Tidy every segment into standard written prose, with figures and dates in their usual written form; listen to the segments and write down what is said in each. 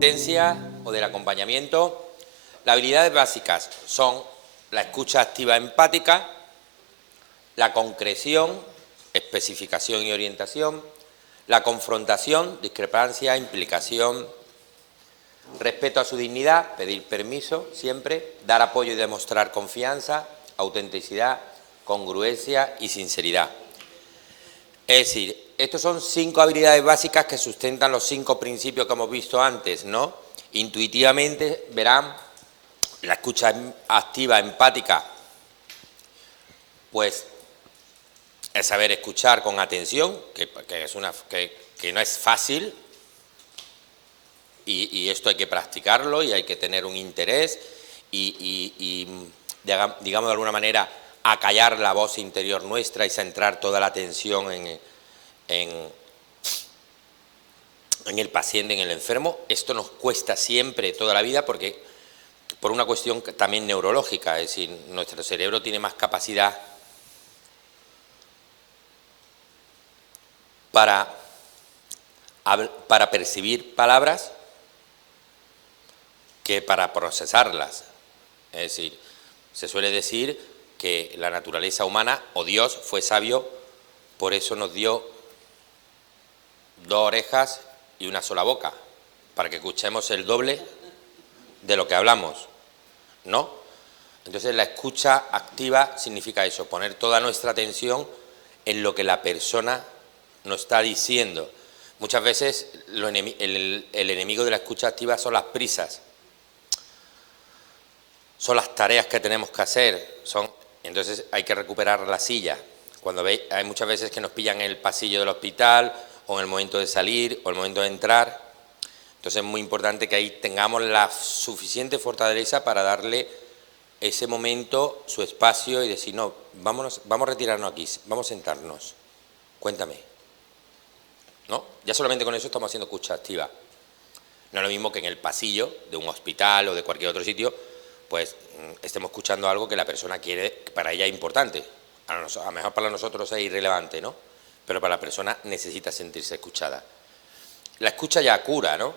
asistencia o del acompañamiento. Las habilidades básicas son la escucha activa empática, la concreción, especificación y orientación, la confrontación, discrepancia, implicación, respeto a su dignidad, pedir permiso siempre, dar apoyo y demostrar confianza, autenticidad, congruencia y sinceridad. Es decir, estos son 5 habilidades básicas que sustentan los 5 principios que hemos visto antes, ¿no? Intuitivamente verán la escucha activa, empática, pues es saber escuchar con atención, que no es fácil, y esto hay que practicarlo y hay que tener un interés y digamos de alguna manera acallar la voz interior nuestra y centrar toda la atención en el paciente, en el enfermo. Esto nos cuesta siempre, toda la vida, porque por una cuestión también neurológica, es decir, nuestro cerebro tiene más capacidad para percibir palabras que para procesarlas. Es decir, se suele decir que la naturaleza humana, o Dios, fue sabio, por eso nos dio 2 orejas y una sola boca, para que escuchemos el doble de lo que hablamos, ¿no? Entonces la escucha activa significa eso, poner toda nuestra atención en lo que la persona nos está diciendo. Muchas veces el enemigo de la escucha activa son las prisas, son las tareas que tenemos que hacer, entonces hay que recuperar la silla. Cuando hay muchas veces que nos pillan en el pasillo del hospital, o en el momento de salir, o en el momento de entrar. Entonces es muy importante que ahí tengamos la suficiente fortaleza para darle ese momento, su espacio, y decir, no, vamos a retirarnos aquí, vamos a sentarnos, cuéntame, ¿no? Ya solamente con eso estamos haciendo escucha activa. No es lo mismo que en el pasillo de un hospital o de cualquier otro sitio, pues estemos escuchando algo que la persona quiere, para ella es importante. A lo mejor para nosotros es irrelevante, ¿no? Pero para la persona necesita sentirse escuchada. La escucha ya cura, ¿no?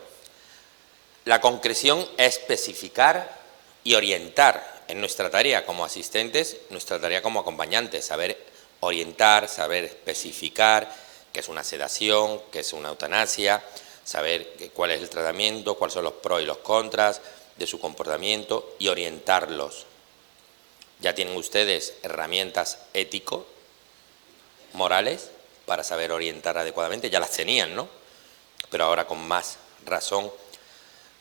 La concreción es especificar y orientar en nuestra tarea como asistentes, nuestra tarea como acompañantes, saber orientar, saber especificar qué es una sedación, qué es una eutanasia, saber cuál es el tratamiento, cuáles son los pros y los contras de su comportamiento y orientarlos. Ya tienen ustedes herramientas ético-morales para saber orientar adecuadamente, ya las tenían, ¿no? Pero ahora con más razón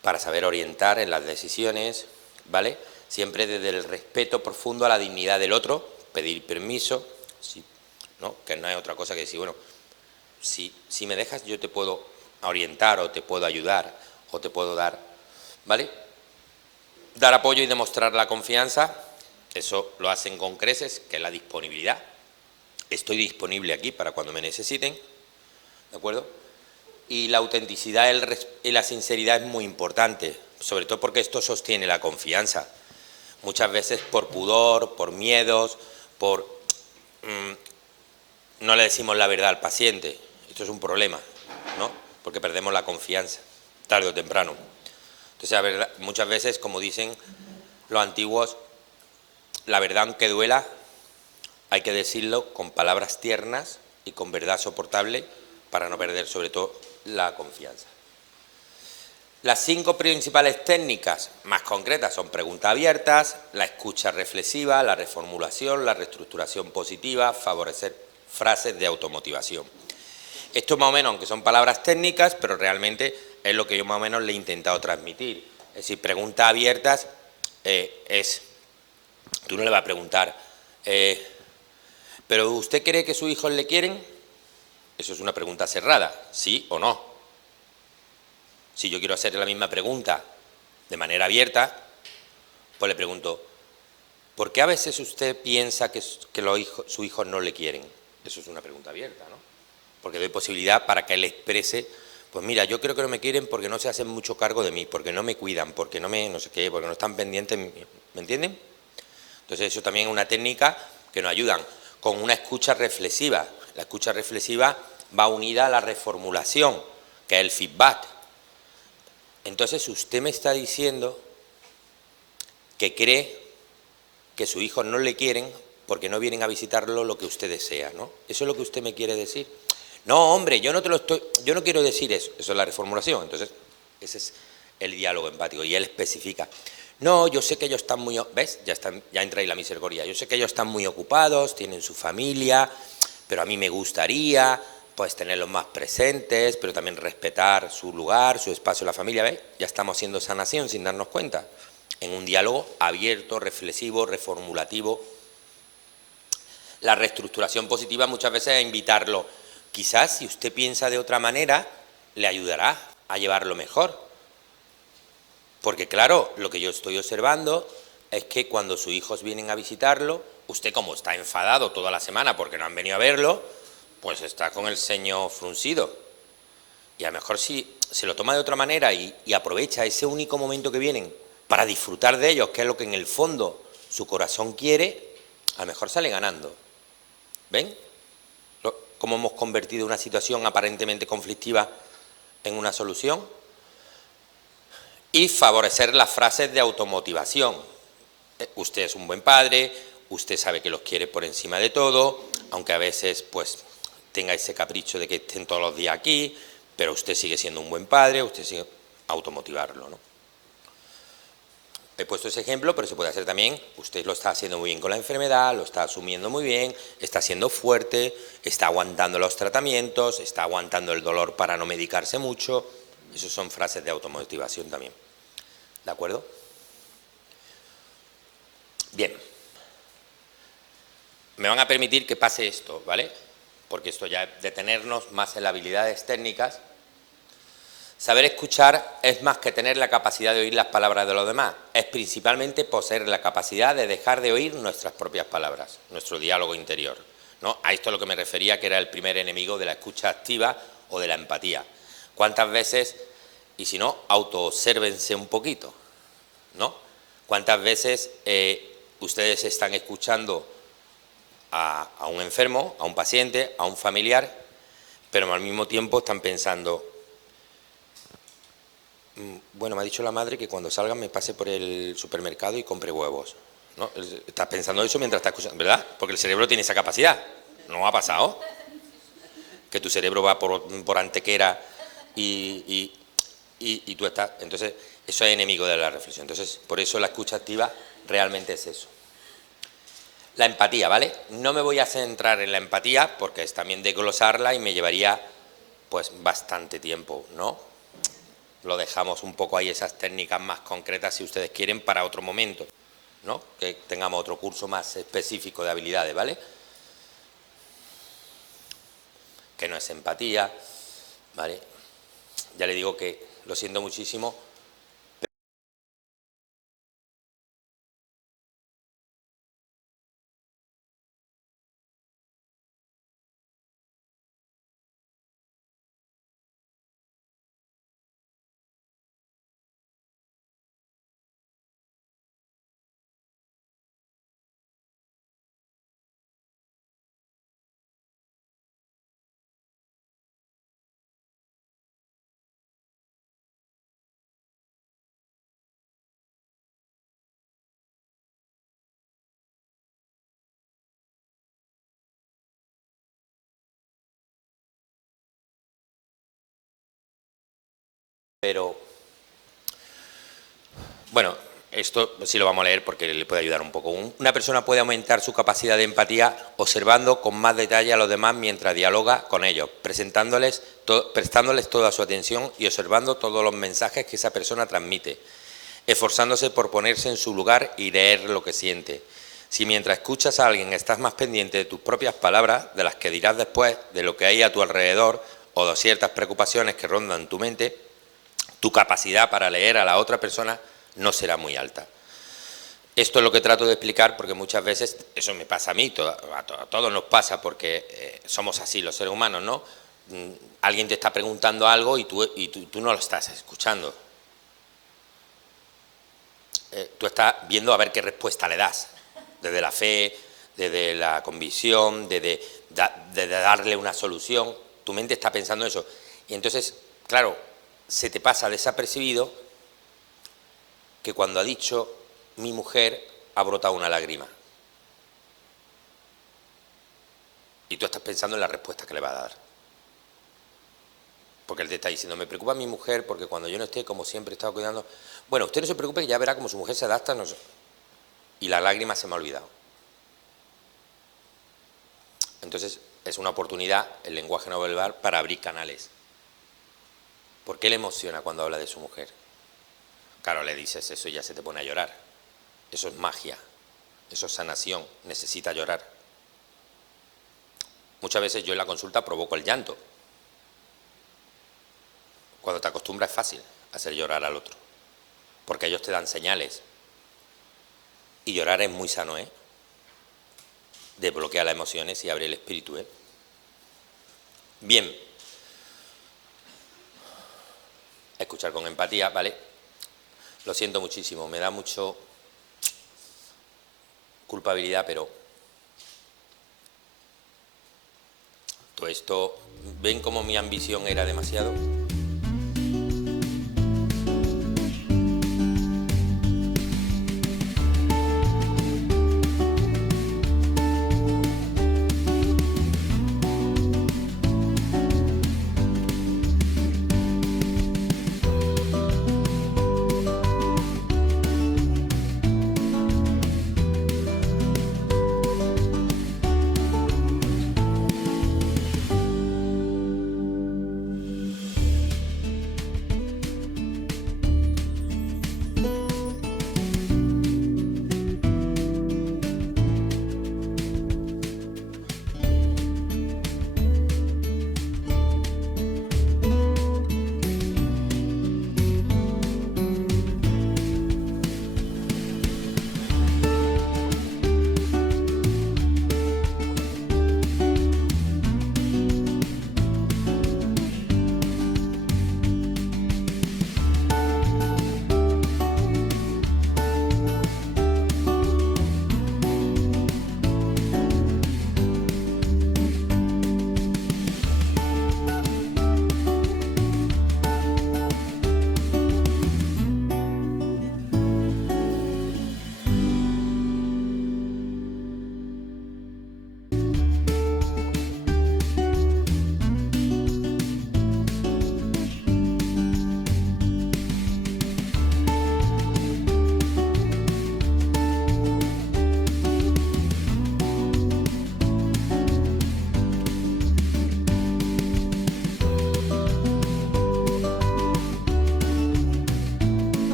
para saber orientar en las decisiones, ¿vale? Siempre desde el respeto profundo a la dignidad del otro, pedir permiso, sí, ¿no? Que no es otra cosa que decir, bueno, si me dejas yo te puedo orientar o te puedo ayudar o te puedo dar, ¿vale? Dar apoyo y demostrar la confianza, eso lo hacen con creces, que es la disponibilidad. Estoy disponible aquí para cuando me necesiten, ¿de acuerdo? Y la autenticidad y la sinceridad es muy importante, sobre todo porque esto sostiene la confianza. Muchas veces por pudor, por miedos, no le decimos la verdad al paciente. Esto es un problema, ¿no? Porque perdemos la confianza, tarde o temprano. Entonces, la verdad, muchas veces, como dicen los antiguos, la verdad aunque duela, hay que decirlo con palabras tiernas y con verdad soportable para no perder sobre todo la confianza. Las 5 principales técnicas más concretas son preguntas abiertas, la escucha reflexiva, la reformulación, la reestructuración positiva, favorecer frases de automotivación. Esto más o menos, aunque son palabras técnicas, pero realmente es lo que yo más o menos le he intentado transmitir. Es decir, preguntas abiertas tú no le vas a preguntar, ¿pero usted cree que sus hijos le quieren? Eso es una pregunta cerrada, ¿sí o no? Si yo quiero hacer la misma pregunta de manera abierta, pues le pregunto, ¿por qué a veces usted piensa que sus hijos no le quieren? Eso es una pregunta abierta, ¿no? Porque doy posibilidad para que él exprese, pues mira, yo creo que no me quieren porque no se hacen mucho cargo de mí, porque no me cuidan, porque no sé qué, porque no están pendientes, ¿me entienden? Entonces eso también es una técnica que nos ayudan con una escucha reflexiva. La escucha reflexiva va unida a la reformulación, que es el feedback. Entonces usted me está diciendo que cree que sus hijos no le quieren porque no vienen a visitarlo lo que usted desea, ¿no? ¿Eso es lo que usted me quiere decir? No, hombre, yo no quiero decir eso. Eso es la reformulación. Entonces, ese es el diálogo empático. Y él especifica. No, yo sé que ellos están muy... ¿Ves? Ya entra ahí la misericordia. Yo sé que ellos están muy ocupados, tienen su familia, pero a mí me gustaría pues tenerlos más presentes, pero también respetar su lugar, su espacio, la familia. ¿Ves? Ya estamos haciendo sanación sin darnos cuenta. En un diálogo abierto, reflexivo, reformulativo. La reestructuración positiva muchas veces es invitarlo. Quizás si usted piensa de otra manera, le ayudará a llevarlo mejor. Porque claro, lo que yo estoy observando es que cuando sus hijos vienen a visitarlo, usted como está enfadado toda la semana porque no han venido a verlo, pues está con el ceño fruncido. Y a lo mejor si se lo toma de otra manera y aprovecha ese único momento que vienen para disfrutar de ellos, que es lo que en el fondo su corazón quiere, a lo mejor sale ganando. ¿Ven? Cómo hemos convertido una situación aparentemente conflictiva en una solución. Y favorecer las frases de automotivación. Usted es un buen padre, usted sabe que los quiere por encima de todo, aunque a veces pues tenga ese capricho de que estén todos los días aquí, pero usted sigue siendo un buen padre, usted sigue automotivarlo, ¿no? He puesto ese ejemplo, pero se puede hacer también, usted lo está haciendo muy bien con la enfermedad, lo está asumiendo muy bien, está siendo fuerte, está aguantando los tratamientos, está aguantando el dolor para no medicarse mucho. Esas son frases de automotivación también. ¿De acuerdo? Bien. Me van a permitir que pase esto, ¿vale? Porque esto ya es detenernos más en las habilidades técnicas. Saber escuchar es más que tener la capacidad de oír las palabras de los demás. Es principalmente poseer la capacidad de dejar de oír nuestras propias palabras, nuestro diálogo interior, ¿no? A esto es a lo que me refería, que era el primer enemigo de la escucha activa o de la empatía. ¿Cuántas veces, y si no, autoobsérvense un poquito, ¿no? ¿Cuántas veces ustedes están escuchando a un enfermo, a un paciente, a un familiar, pero al mismo tiempo están pensando, bueno, me ha dicho la madre que cuando salga me pase por el supermercado y compre huevos, ¿no? Estás pensando eso mientras estás escuchando, ¿verdad? Porque el cerebro tiene esa capacidad. ¿No ha pasado? Que tu cerebro va por Antequera y tú estás... Entonces, eso es enemigo de la reflexión. Entonces, por eso la escucha activa realmente es eso. La empatía, ¿vale? No me voy a centrar en la empatía porque es también desglosarla y me llevaría pues bastante tiempo, ¿no? Lo dejamos un poco ahí, esas técnicas más concretas, si ustedes quieren, para otro momento, ¿no? Que tengamos otro curso más específico de habilidades, ¿vale? Que no es empatía, ¿vale? Ya le digo que lo siento muchísimo. Pero, bueno, esto sí lo vamos a leer porque le puede ayudar un poco. Una persona puede aumentar su capacidad de empatía observando con más detalle a los demás mientras dialoga con ellos, prestándoles toda su atención y observando todos los mensajes que esa persona transmite, esforzándose por ponerse en su lugar y leer lo que siente. Si mientras escuchas a alguien estás más pendiente de tus propias palabras, de las que dirás después, de lo que hay a tu alrededor o de ciertas preocupaciones que rondan tu mente, tu capacidad para leer a la otra persona no será muy alta. Esto es lo que trato de explicar porque muchas veces, eso me pasa a mí, a todos nos pasa porque somos así los seres humanos, ¿no? Alguien te está preguntando algo y tú no lo estás escuchando. Tú estás viendo a ver qué respuesta le das, desde la fe, desde la convicción, desde darle una solución. Tu mente está pensando eso. Y entonces, claro, se te pasa desapercibido que cuando ha dicho mi mujer ha brotado una lágrima. Y tú estás pensando en la respuesta que le va a dar. Porque él te está diciendo, me preocupa mi mujer porque cuando yo no esté, como siempre he estado cuidando... Bueno, usted no se preocupe, que ya verá cómo su mujer se adapta. No sé. Y la lágrima se me ha olvidado. Entonces, es una oportunidad, el lenguaje no verbal, para abrir canales. ¿Por qué le emociona cuando habla de su mujer? Claro, le dices eso y ya se te pone a llorar. Eso es magia, eso es sanación, necesita llorar. Muchas veces yo en la consulta provoco el llanto. Cuando te acostumbras es fácil hacer llorar al otro, porque ellos te dan señales. Y llorar es muy sano, ¿eh? Desbloquea las emociones y abre el espíritu, ¿eh? Bien. Escuchar con empatía, ¿vale? Lo siento muchísimo, me da mucho culpabilidad, pero todo esto, ¿ven cómo mi ambición era demasiado?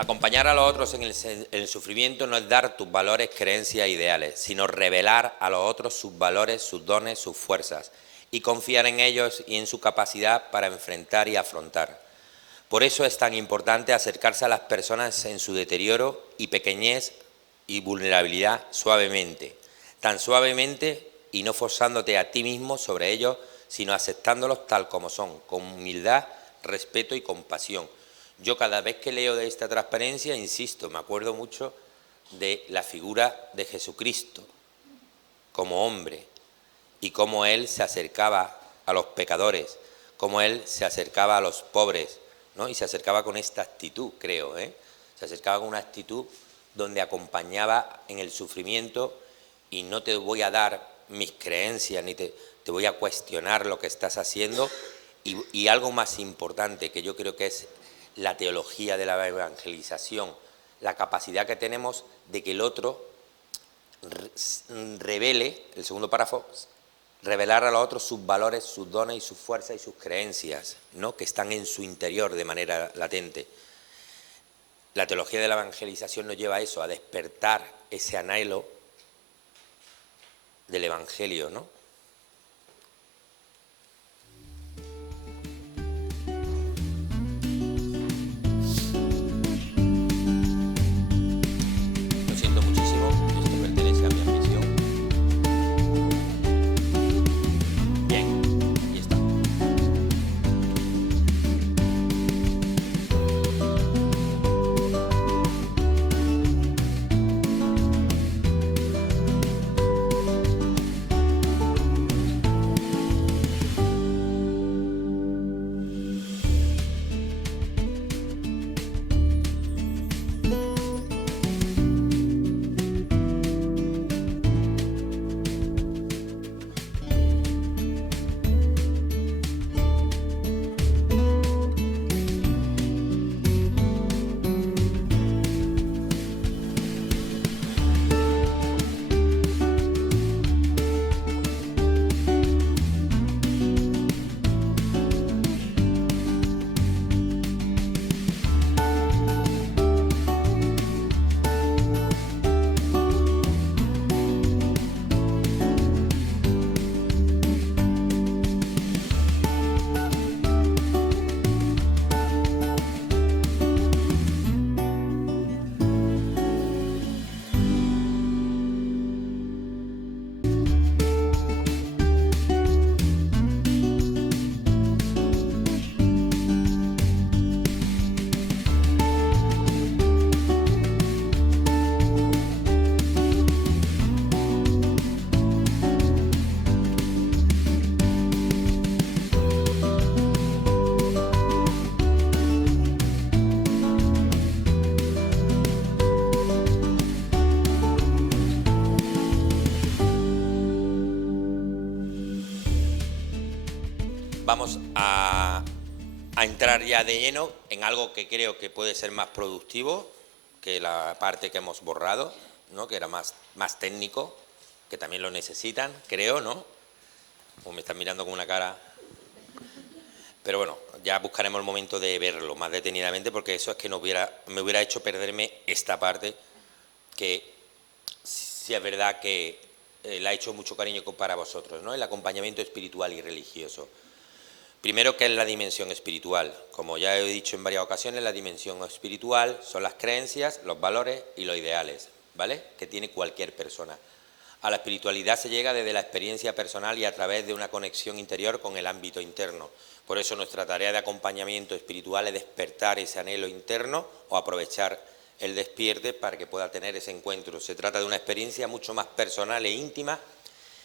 Acompañar a los otros en el sufrimiento no es dar tus valores, creencias e ideales, sino revelar a los otros sus valores, sus dones, sus fuerzas, y confiar en ellos y en su capacidad para enfrentar y afrontar. Por eso es tan importante acercarse a las personas en su deterioro y pequeñez y vulnerabilidad suavemente, tan suavemente y no forzándote a ti mismo sobre ellos, sino aceptándolos tal como son, con humildad, respeto y compasión. Yo cada vez que leo de esta transparencia, insisto, me acuerdo mucho de la figura de Jesucristo como hombre y cómo Él se acercaba a los pecadores, cómo Él se acercaba a los pobres, ¿no? Y se acercaba con esta actitud, creo, se acercaba con una actitud donde acompañaba en el sufrimiento y no te voy a dar mis creencias ni te voy a cuestionar lo que estás haciendo y algo más importante que yo creo que es la teología de la evangelización, la capacidad que tenemos de que el otro revele, el segundo párrafo, revelar a los otros sus valores, sus dones y sus fuerzas y sus creencias, ¿no? Que están en su interior de manera latente. La teología de la evangelización nos lleva a eso, a despertar ese anhelo del evangelio, ¿no? vamos a entrar ya de lleno en algo que creo que puede ser más productivo que la parte que hemos borrado, ¿no? Que era más técnico, que también lo necesitan, creo, ¿no? Como me están mirando con una cara. Pero bueno, ya buscaremos el momento de verlo más detenidamente, porque eso es que me hubiera hecho perderme esta parte, que sí es verdad que la he hecho mucho cariño para vosotros, ¿no? El acompañamiento espiritual y religioso. Primero, ¿qué es la dimensión espiritual? Como ya he dicho en varias ocasiones, la dimensión espiritual son las creencias, los valores y los ideales, ¿vale? Que tiene cualquier persona. A la espiritualidad se llega desde la experiencia personal y a través de una conexión interior con el ámbito interno. Por eso nuestra tarea de acompañamiento espiritual es despertar ese anhelo interno o aprovechar el despierte para que pueda tener ese encuentro. Se trata de una experiencia mucho más personal e íntima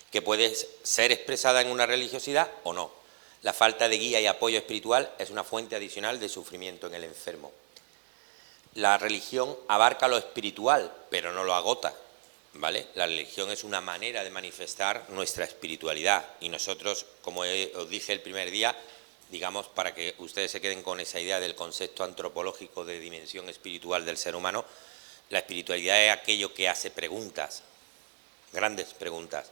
que puede ser expresada en una religiosidad o no. La falta de guía y apoyo espiritual es una fuente adicional de sufrimiento en el enfermo. La religión abarca lo espiritual, pero no lo agota, ¿vale? La religión es una manera de manifestar nuestra espiritualidad y nosotros, como os dije el primer día, digamos, para que ustedes se queden con esa idea del concepto antropológico de dimensión espiritual del ser humano, la espiritualidad es aquello que hace preguntas, grandes preguntas,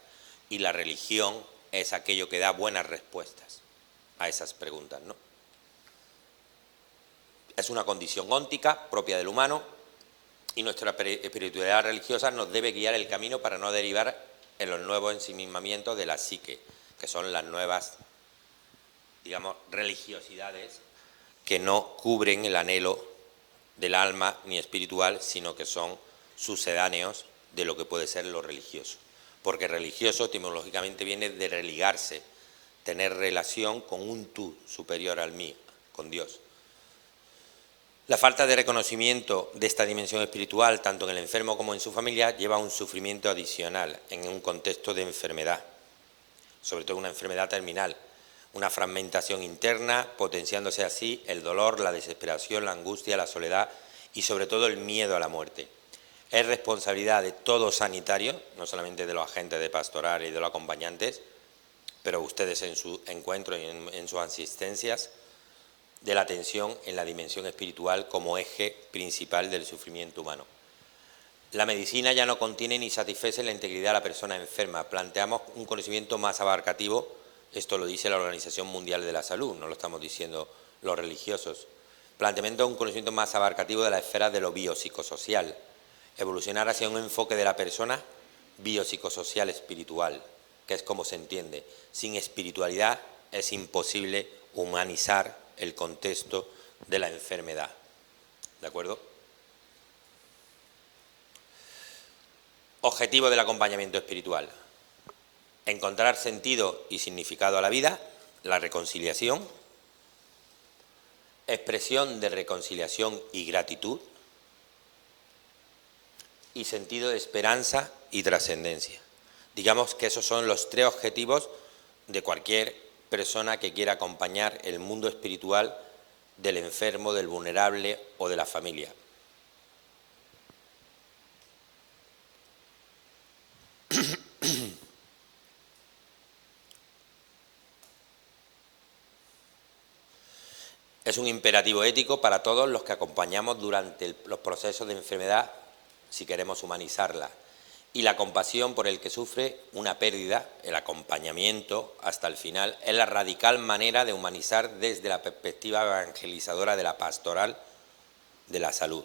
y la religión es aquello que da buenas respuestas a esas preguntas, ¿no? Es una condición óntica propia del humano y nuestra espiritualidad religiosa nos debe guiar el camino para no derivar en los nuevos ensimismamientos de la psique, que son las nuevas, digamos, religiosidades que no cubren el anhelo del alma ni espiritual, sino que son sucedáneos de lo que puede ser lo religioso. Porque religioso etimológicamente viene de religarse, tener relación con un tú superior al mí, con Dios. La falta de reconocimiento de esta dimensión espiritual, tanto en el enfermo como en su familia, lleva a un sufrimiento adicional en un contexto de enfermedad, sobre todo una enfermedad terminal, una fragmentación interna, potenciándose así el dolor, la desesperación, la angustia, la soledad y sobre todo el miedo a la muerte. Es responsabilidad de todo sanitario, no solamente de los agentes de pastoral y de los acompañantes, pero ustedes en su encuentro y en sus asistencias, de la atención en la dimensión espiritual como eje principal del sufrimiento humano. La medicina ya no contiene ni satisface la integridad de la persona enferma. Planteamos un conocimiento más abarcativo, esto lo dice la Organización Mundial de la Salud, no lo estamos diciendo los religiosos. Planteamiento de un conocimiento más abarcativo de la esfera de lo biopsicosocial. Evolucionar hacia un enfoque de la persona biopsicosocial espiritual, que es como se entiende. Sin espiritualidad es imposible humanizar el contexto de la enfermedad. ¿De acuerdo? Objetivo del acompañamiento espiritual: encontrar sentido y significado a la vida, la reconciliación, expresión de reconciliación y gratitud, y sentido de esperanza y trascendencia. Digamos que esos son los tres objetivos de cualquier persona que quiera acompañar el mundo espiritual del enfermo, del vulnerable o de la familia. Es un imperativo ético para todos los que acompañamos durante los procesos de enfermedad, si queremos humanizarla, y la compasión por el que sufre una pérdida, el acompañamiento hasta el final, es la radical manera de humanizar desde la perspectiva evangelizadora de la pastoral de la salud.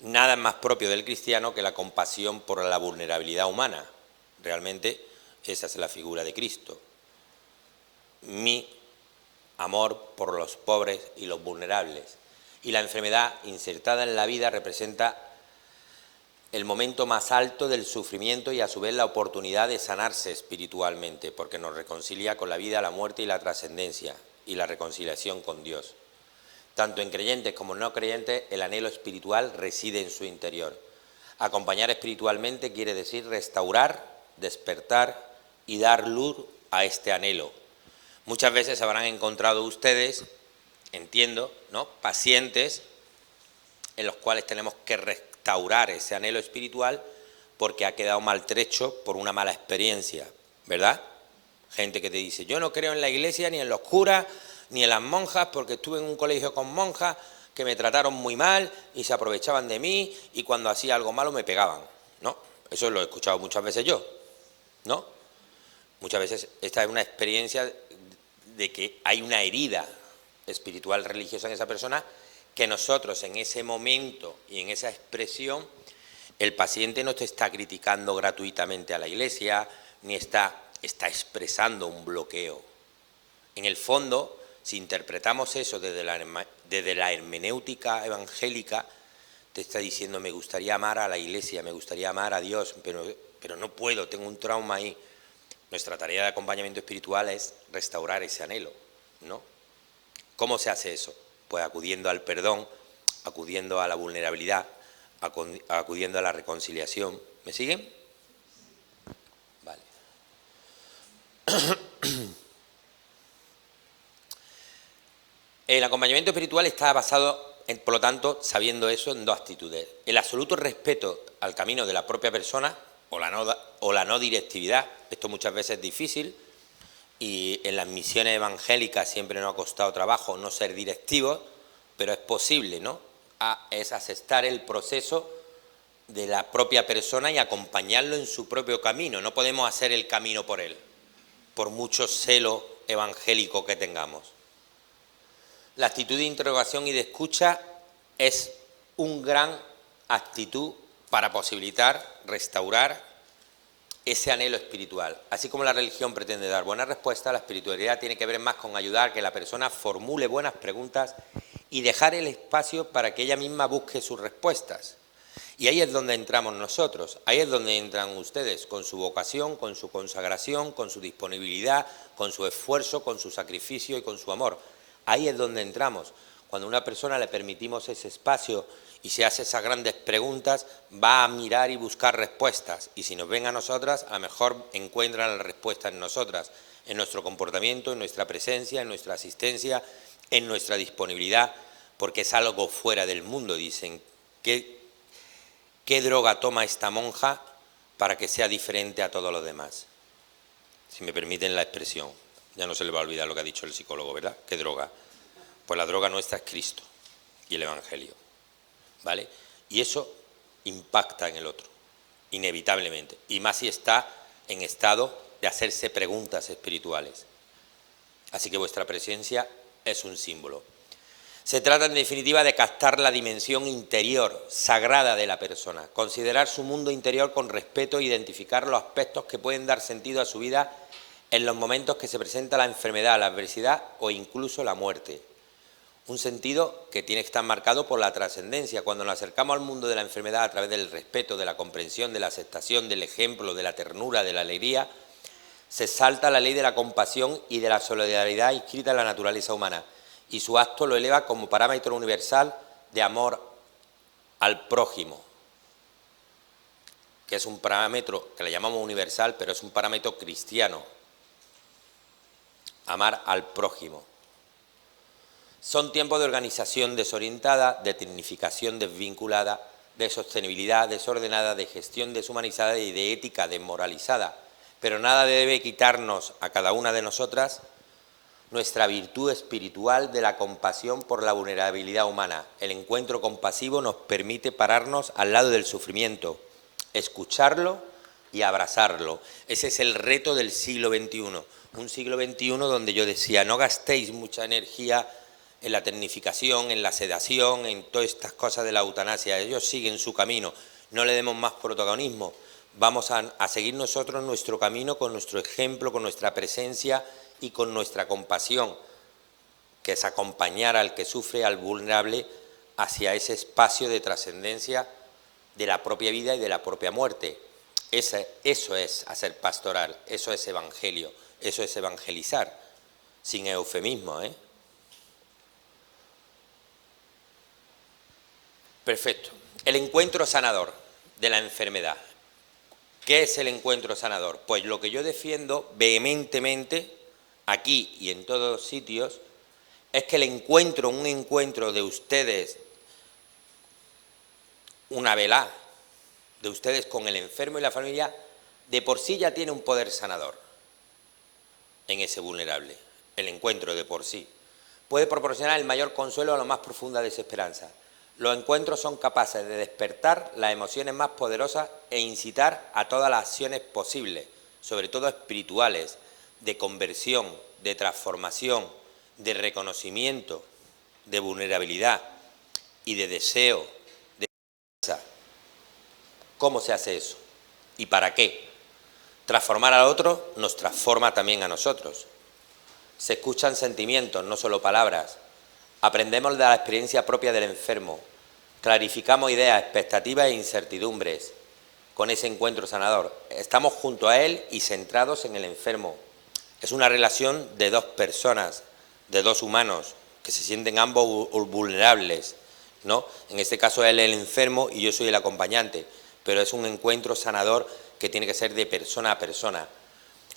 Nada es más propio del cristiano que la compasión por la vulnerabilidad humana. Realmente esa es la figura de Cristo. Mi amor por los pobres y los vulnerables. Y la enfermedad insertada en la vida representa el momento más alto del sufrimiento y a su vez la oportunidad de sanarse espiritualmente, porque nos reconcilia con la vida, la muerte y la trascendencia y la reconciliación con Dios. Tanto en creyentes como en no creyentes, el anhelo espiritual reside en su interior. Acompañar espiritualmente quiere decir restaurar, despertar y dar luz a este anhelo. Muchas veces habrán encontrado ustedes, entiendo, ¿no?, pacientes en los cuales tenemos que restaurar ese anhelo espiritual porque ha quedado maltrecho por una mala experiencia, ¿verdad? Gente que te dice, yo no creo en la iglesia, ni en los curas, ni en las monjas, porque estuve en un colegio con monjas que me trataron muy mal y se aprovechaban de mí y cuando hacía algo malo me pegaban, ¿no? Eso lo he escuchado muchas veces yo, ¿no? Muchas veces esta es una experiencia de que hay una herida espiritual religiosa en esa persona que nosotros en ese momento y en esa expresión, el paciente no te está criticando gratuitamente a la iglesia, ni está expresando un bloqueo. En el fondo, si interpretamos eso desde la hermenéutica evangélica, te está diciendo, me gustaría amar a la iglesia, me gustaría amar a Dios, pero no puedo, tengo un trauma ahí. Nuestra tarea de acompañamiento espiritual es restaurar ese anhelo, ¿no? ¿Cómo se hace eso? Pues acudiendo al perdón, acudiendo a la vulnerabilidad, acudiendo a la reconciliación. ¿Me siguen? Vale. El acompañamiento espiritual está basado, por lo tanto, sabiendo eso, en dos actitudes. El absoluto respeto al camino de la propia persona o la no directividad. Esto muchas veces es difícil y en las misiones evangélicas siempre nos ha costado trabajo no ser directivos, pero es posible, ¿no? Es aceptar el proceso de la propia persona y acompañarlo en su propio camino. No podemos hacer el camino por él, por mucho celo evangélico que tengamos. La actitud de interrogación y de escucha es una gran actitud para posibilitar, restaurar ese anhelo espiritual. Así como la religión pretende dar buenas respuestas, la espiritualidad tiene que ver más con ayudar a que la persona formule buenas preguntas y dejar el espacio para que ella misma busque sus respuestas. Y ahí es donde entramos nosotros, ahí es donde entran ustedes, con su vocación, con su consagración, con su disponibilidad, con su esfuerzo, con su sacrificio y con su amor. Ahí es donde entramos. Cuando a una persona le permitimos ese espacio y se hace esas grandes preguntas, va a mirar y buscar respuestas. Y si nos ven a nosotras, a lo mejor encuentran la respuesta en nosotras, en nuestro comportamiento, en nuestra presencia, en nuestra asistencia, en nuestra disponibilidad, porque es algo fuera del mundo. Dicen, ¿qué droga toma esta monja para que sea diferente a todos los demás? Si me permiten la expresión. Ya no se le va a olvidar lo que ha dicho el psicólogo, ¿verdad? ¿Qué droga? Pues la droga nuestra es Cristo y el Evangelio, ¿vale? Y eso impacta en el otro, inevitablemente. Y más si está en estado de hacerse preguntas espirituales. Así que vuestra presencia es un símbolo. Se trata, en definitiva, de captar la dimensión interior, sagrada de la persona, considerar su mundo interior con respeto e identificar los aspectos que pueden dar sentido a su vida en los momentos que se presenta la enfermedad, la adversidad o incluso la muerte. Un sentido que tiene que estar marcado por la trascendencia. Cuando nos acercamos al mundo de la enfermedad a través del respeto, de la comprensión, de la aceptación, del ejemplo, de la ternura, de la alegría, se salta la ley de la compasión y de la solidaridad inscrita en la naturaleza humana, y su acto lo eleva como parámetro universal de amor al prójimo, que es un parámetro que le llamamos universal, pero es un parámetro cristiano. Amar al prójimo. Son tiempos de organización desorientada, de tecnificación desvinculada, de sostenibilidad desordenada, de gestión deshumanizada y de ética desmoralizada. Pero nada debe quitarnos a cada una de nosotras nuestra virtud espiritual de la compasión por la vulnerabilidad humana. El encuentro compasivo nos permite pararnos al lado del sufrimiento, escucharlo y abrazarlo. Ese es el reto del siglo XXI. Un siglo XXI donde yo decía, no gastéis mucha energía en la tecnificación, en la sedación, en todas estas cosas de la eutanasia. Ellos siguen su camino, no le demos más protagonismo. Vamos a seguir nosotros nuestro camino con nuestro ejemplo, con nuestra presencia y con nuestra compasión, que es acompañar al que sufre, al vulnerable, hacia ese espacio de trascendencia de la propia vida y de la propia muerte. Eso es hacer pastoral, eso es evangelio, eso es evangelizar, sin eufemismo, ¿eh? Perfecto. El encuentro sanador de la enfermedad. ¿Qué es el encuentro sanador? Pues lo que yo defiendo vehementemente, aquí y en todos sitios, es que un encuentro de ustedes, una velá de ustedes con el enfermo y la familia, de por sí ya tiene un poder sanador. en ese vulnerable. El encuentro de por sí puede proporcionar el mayor consuelo a la más profunda desesperanza. Los encuentros son capaces de despertar las emociones más poderosas e incitar a todas las acciones posibles, sobre todo espirituales, de conversión, de transformación, de reconocimiento, de vulnerabilidad y de deseo, de esperanza. ¿Cómo se hace eso? ¿Y para qué? Transformar al otro nos transforma también a nosotros. Se escuchan sentimientos, no solo palabras. Aprendemos de la experiencia propia del enfermo. Clarificamos ideas, expectativas e incertidumbres con ese encuentro sanador. Estamos junto a él y centrados en el enfermo. Es una relación de dos personas, de dos humanos, que se sienten ambos vulnerables, ¿no? En este caso él es el enfermo y yo soy el acompañante, pero es un encuentro sanador que tiene que ser de persona a persona.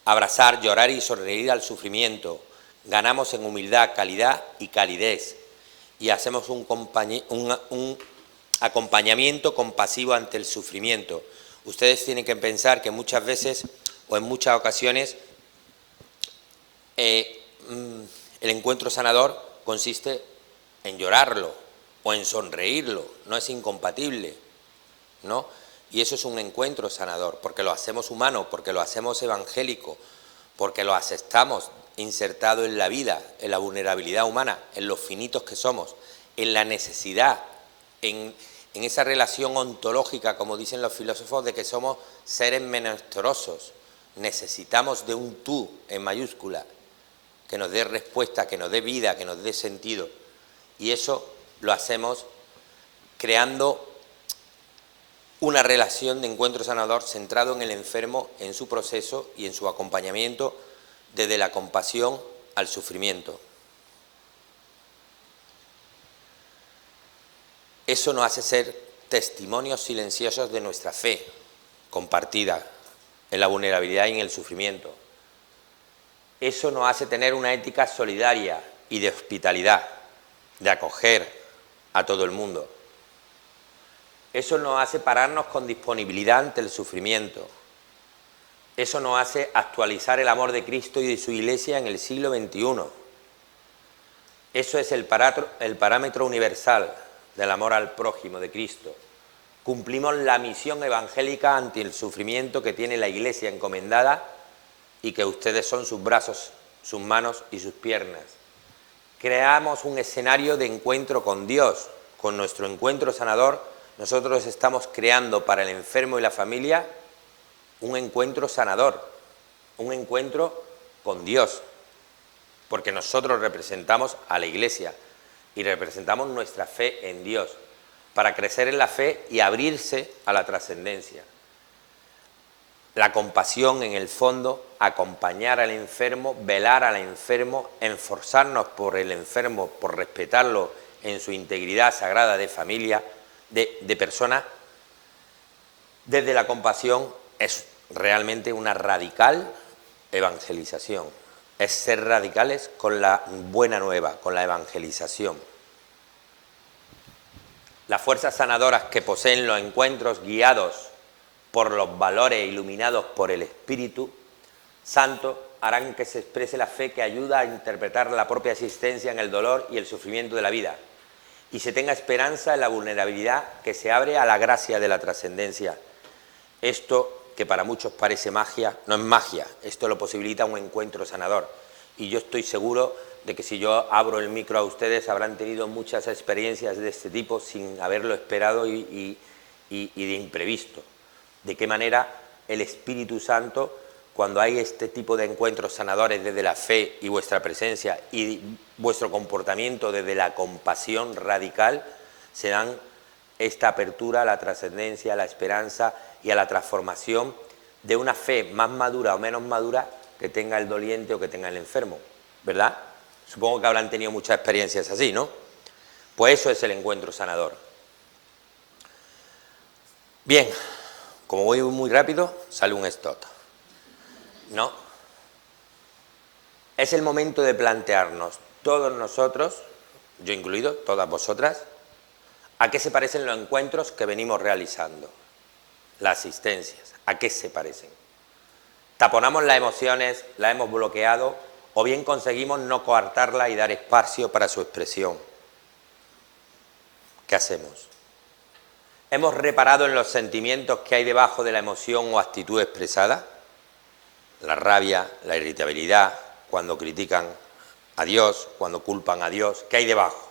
Abrazar, llorar y sonreír al sufrimiento. Ganamos en humildad, calidad y calidez. Y hacemos un acompañamiento compasivo ante el sufrimiento. Ustedes tienen que pensar que muchas veces o en muchas ocasiones el encuentro sanador consiste en llorarlo o en sonreírlo, no es incompatible, ¿no? Y eso es un encuentro sanador, porque lo hacemos humano, porque lo hacemos evangélico, porque lo aceptamos insertado en la vida, en la vulnerabilidad humana, en los finitos que somos, en la necesidad, en esa relación ontológica, como dicen los filósofos, de que somos seres menesterosos. Necesitamos de un tú en mayúscula, que nos dé respuesta, que nos dé vida, que nos dé sentido. Y eso lo hacemos creando una relación de encuentro sanador centrado en el enfermo, en su proceso y en su acompañamiento desde la compasión al sufrimiento. Eso nos hace ser testimonios silenciosos de nuestra fe compartida en la vulnerabilidad y en el sufrimiento. Eso nos hace tener una ética solidaria y de hospitalidad, de acoger a todo el mundo. Eso nos hace pararnos con disponibilidad ante el sufrimiento. Eso nos hace actualizar el amor de Cristo y de su Iglesia en el siglo XXI. Eso es el parámetro universal del amor al prójimo de Cristo. Cumplimos la misión evangélica ante el sufrimiento que tiene la Iglesia encomendada y que ustedes son sus brazos, sus manos y sus piernas. Creamos un escenario de encuentro con Dios. Con nuestro encuentro sanador, nosotros estamos creando para el enfermo y la familia un encuentro sanador, un encuentro con Dios, porque nosotros representamos a la Iglesia y representamos nuestra fe en Dios, para crecer en la fe y abrirse a la trascendencia. La compasión, en el fondo, acompañar al enfermo, velar al enfermo, esforzarnos por el enfermo, por respetarlo en su integridad sagrada de familia, de persona, desde la compasión es realmente una radical evangelización. Es ser radicales con la buena nueva, con la evangelización. Las fuerzas sanadoras que poseen los encuentros guiados por los valores iluminados por el Espíritu Santo harán que se exprese la fe que ayuda a interpretar la propia existencia en el dolor y el sufrimiento de la vida y se tenga esperanza en la vulnerabilidad que se abre a la gracia de la trascendencia. Esto, que para muchos parece magia, no es magia, esto lo posibilita un encuentro sanador. Y yo estoy seguro de que si yo abro el micro a ustedes habrán tenido muchas experiencias de este tipo sin haberlo esperado y de imprevisto. De qué manera el Espíritu Santo, cuando hay este tipo de encuentros sanadores desde la fe y vuestra presencia y vuestro comportamiento desde la compasión radical, se dan esta apertura a la trascendencia, a la esperanza y a la transformación de una fe más madura o menos madura que tenga el doliente o que tenga el enfermo, ¿verdad? Supongo que habrán tenido muchas experiencias así, ¿no? Pues eso es el encuentro sanador. Bien, como voy muy rápido, sale un stop, ¿no? Es el momento de plantearnos, todos nosotros, yo incluido, todas vosotras, ¿a qué se parecen los encuentros que venimos realizando? Las asistencias, ¿a qué se parecen? taponamos las emociones, las hemos bloqueado, o bien conseguimos no coartarlas y dar espacio para su expresión. ¿Qué hacemos? ¿Hemos reparado en los sentimientos que hay debajo de la emoción o actitud expresada? La rabia, la irritabilidad, cuando critican a Dios, cuando culpan a Dios, ¿qué hay debajo?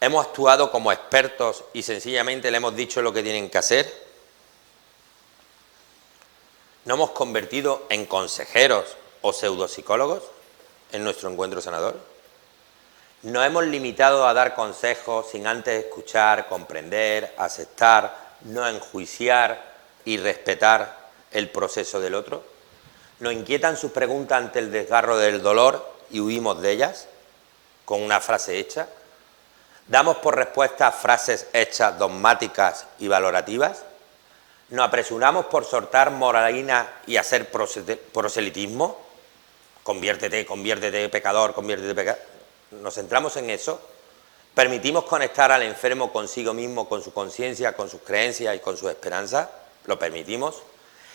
¿Hemos actuado como expertos y sencillamente le hemos dicho lo que tienen que hacer? ¿No hemos convertido en consejeros o pseudopsicólogos en nuestro encuentro sanador? ¿Nos hemos limitado a dar consejos sin antes escuchar, comprender, aceptar, no enjuiciar y respetar el proceso del otro? ¿Nos inquietan sus preguntas ante el desgarro del dolor y huimos de ellas con una frase hecha? ¿Damos por respuesta frases hechas dogmáticas y valorativas? ¿Nos apresuramos por soltar moralina y hacer proselitismo? Conviértete, conviértete, pecador, conviértete, pecador. ¿Nos centramos en eso? ¿Permitimos conectar al enfermo consigo mismo, con su conciencia, con sus creencias y con sus esperanzas? ¿Lo permitimos?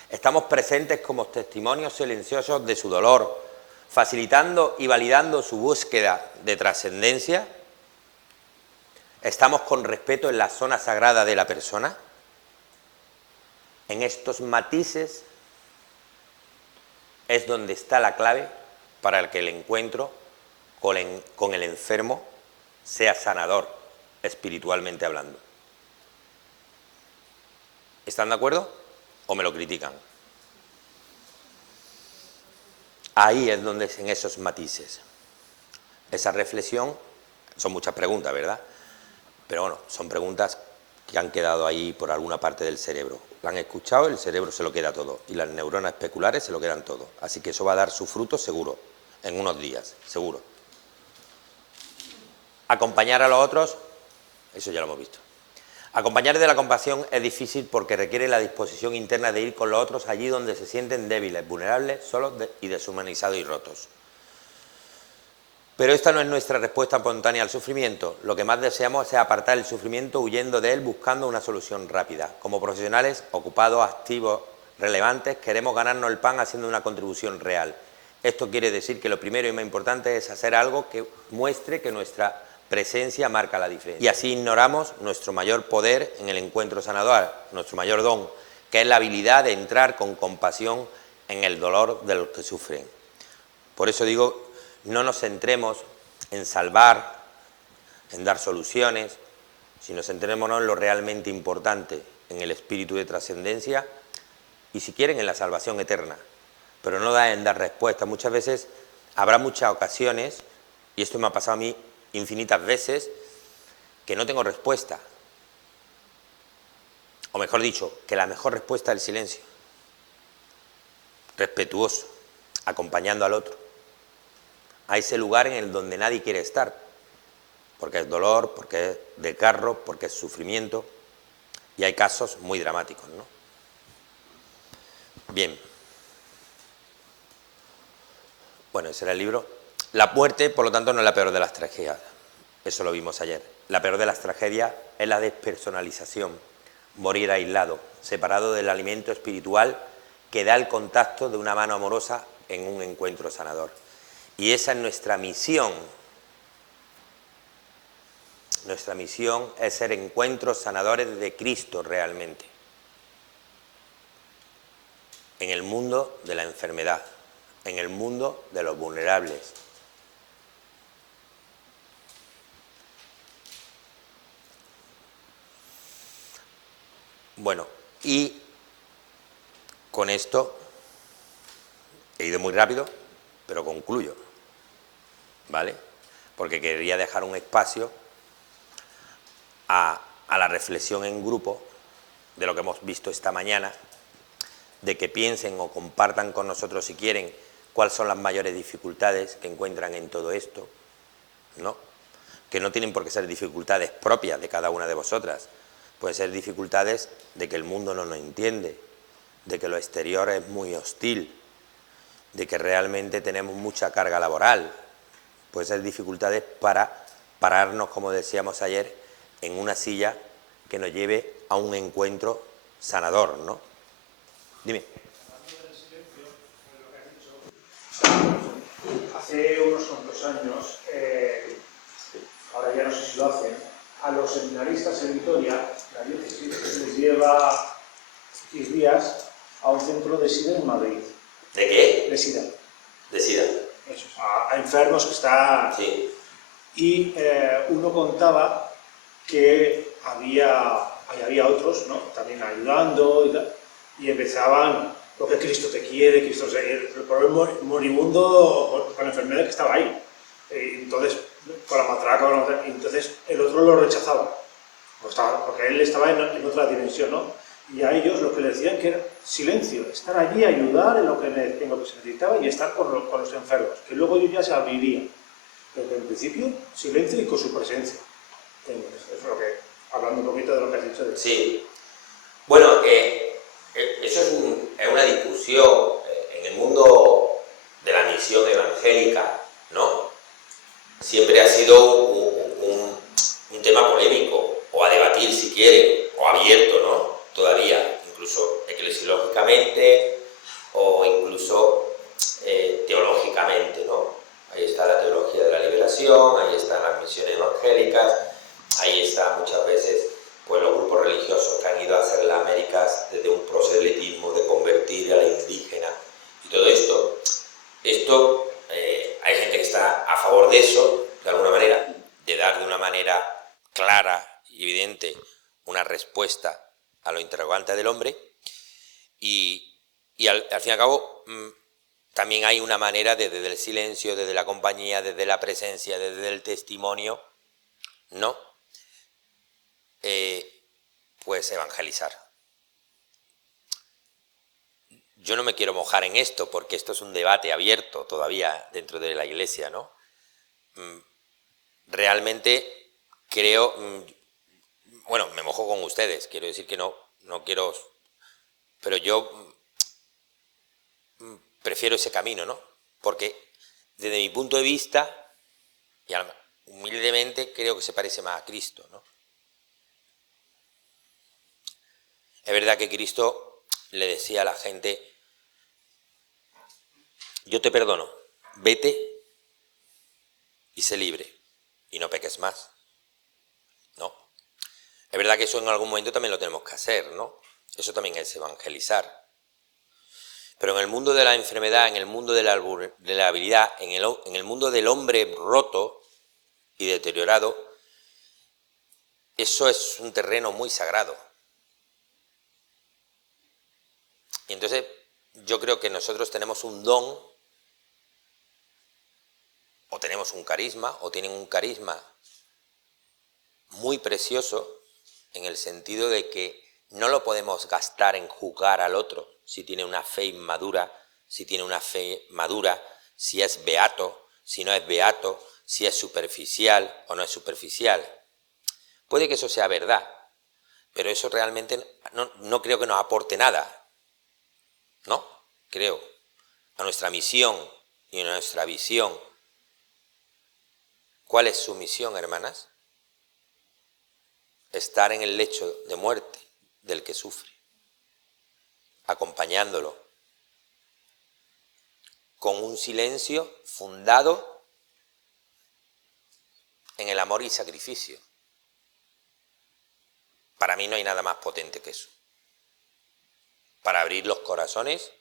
¿Estamos presentes como testimonios silenciosos de su dolor, facilitando y validando su búsqueda de trascendencia? ¿Estamos con respeto en la zona sagrada de la persona? En estos matices es donde está la clave para que el encuentro con el enfermo sea sanador, espiritualmente hablando. ¿Están de acuerdo o me lo critican? Ahí es donde en esos matices. Esa reflexión, son muchas preguntas, ¿verdad? Pero bueno, son preguntas que han quedado ahí por alguna parte del cerebro. La han escuchado, el cerebro se lo queda todo, y las neuronas especulares se lo quedan todo. Así que eso va a dar su fruto seguro, en unos días, seguro. Acompañar a los otros, eso ya lo hemos visto. Acompañar de la compasión es difícil porque requiere la disposición interna de ir con los otros allí donde se sienten débiles, vulnerables, solos y deshumanizados y rotos. Pero esta no es nuestra respuesta espontánea al sufrimiento. Lo que más deseamos es apartar el sufrimiento huyendo de él, buscando una solución rápida. Como profesionales ocupados, activos, relevantes, queremos ganarnos el pan haciendo una contribución real. Esto quiere decir que lo primero y más importante es hacer algo que muestre que nuestra presencia marca la diferencia. Y así ignoramos nuestro mayor poder en el encuentro sanador, nuestro mayor don, que es la habilidad de entrar con compasión en el dolor de los que sufren. Por eso digo, no nos centremos en salvar, en dar soluciones, sino centrémonos en lo realmente importante, en el espíritu de trascendencia y, si quieren, en la salvación eterna, pero no en dar respuesta. Muchas veces habrá muchas ocasiones, y esto me ha pasado a mí infinitas veces, que no tengo respuesta. O mejor dicho, que la mejor respuesta es el silencio. Respetuoso, acompañando al otro. A ese lugar en el donde nadie quiere estar, porque es dolor, porque es desgarro, porque es sufrimiento, y hay casos muy dramáticos, ¿no? Bien. Bueno, ese era el libro. La muerte, por lo tanto, no es la peor de las tragedias. Eso lo vimos ayer. La peor de las tragedias es la despersonalización, morir aislado, separado del alimento espiritual que da el contacto de una mano amorosa en un encuentro sanador. Y esa es nuestra misión. Nuestra misión es ser encuentros sanadores de Cristo realmente. En el mundo de la enfermedad, en el mundo de los vulnerables. Bueno, y con esto he ido muy rápido, pero concluyo, ¿vale? Porque quería dejar un espacio a la reflexión en grupo de lo que hemos visto esta mañana, de que piensen o compartan con nosotros, si quieren, cuáles son las mayores dificultades que encuentran en todo esto, ¿no? Que no tienen por qué ser dificultades propias de cada una de vosotras, pueden ser dificultades de que el mundo no nos entiende, de que lo exterior es muy hostil, de que realmente tenemos mucha carga laboral, pueden ser dificultades para pararnos, como decíamos ayer, en una silla que nos lleve a un encuentro sanador, ¿no? Dime. Hablando del silencio, hace unos cuantos años, ahora ya no sé si lo hacen, a los seminaristas en Vitoria, la diócesis les lleva 10 días a un centro de SIDA en Madrid. ¿De qué? De SIDA. De SIDA. Eso, a enfermos que están... Sí. Y uno contaba que había otros, ¿no?, también ayudando y tal, y empezaban, porque Cristo te quiere, Cristo te quiere, el pobre moribundo con la enfermedad que estaba ahí. Entonces, con la matraca, entonces el otro lo rechazaba, porque él estaba en otra dimensión, ¿no? Y a ellos lo que le decían que era silencio, estar allí, ayudar en lo que se necesitaba y estar con los enfermos, que luego ellos ya se abrirían. Pero en principio, silencio y con su presencia. Eso es lo que, hablando un poquito de lo que has dicho. Sí. Bueno, eso es una discusión en el mundo de la misión evangélica, ¿no? Siempre ha sido un tema polémico, o a debatir si quieren, o abierto, ¿no? Todavía, incluso eclesiológicamente, o incluso teológicamente, ¿no? Ahí está la teología de la liberación, ahí están las misiones evangélicas, ahí están muchas veces pues, los grupos religiosos que han ido a hacer las Américas desde un proselitismo de convertir a la indígena y todo esto. Hay gente que está a favor de eso, de alguna manera, de dar de una manera clara y evidente una respuesta a lo interrogante del hombre, y al fin y al cabo también hay una manera desde el silencio, desde la compañía, desde la presencia, desde el testimonio, ¿no? Pues evangelizar. Yo no me quiero mojar en esto porque esto es un debate abierto todavía dentro de la Iglesia, ¿no? Realmente creo, bueno, me mojo con ustedes, quiero decir que no quiero, pero yo prefiero ese camino, ¿no? Porque desde mi punto de vista, y humildemente creo que se parece más a Cristo, ¿no? Es verdad que Cristo le decía a la gente, yo te perdono, vete y sé libre, y no peques más, ¿no? Es verdad que eso en algún momento también lo tenemos que hacer, ¿no? Eso también es evangelizar. Pero en el mundo de la enfermedad, en el mundo de la habilidad, en el mundo del hombre roto y deteriorado, eso es un terreno muy sagrado. Y entonces yo creo que nosotros tenemos un don, o tenemos un carisma, o tienen un carisma muy precioso, en el sentido de que no lo podemos gastar en juzgar al otro, si tiene una fe inmadura, si tiene una fe madura, si es beato, si no es beato, si es superficial o no es superficial. Puede que eso sea verdad, pero eso realmente no creo que nos aporte nada, ¿no? Creo, a nuestra misión y a nuestra visión. ¿Cuál es su misión, hermanas? Estar en el lecho de muerte del que sufre, acompañándolo, con un silencio fundado en el amor y sacrificio. Para mí no hay nada más potente que eso. Para abrir los corazones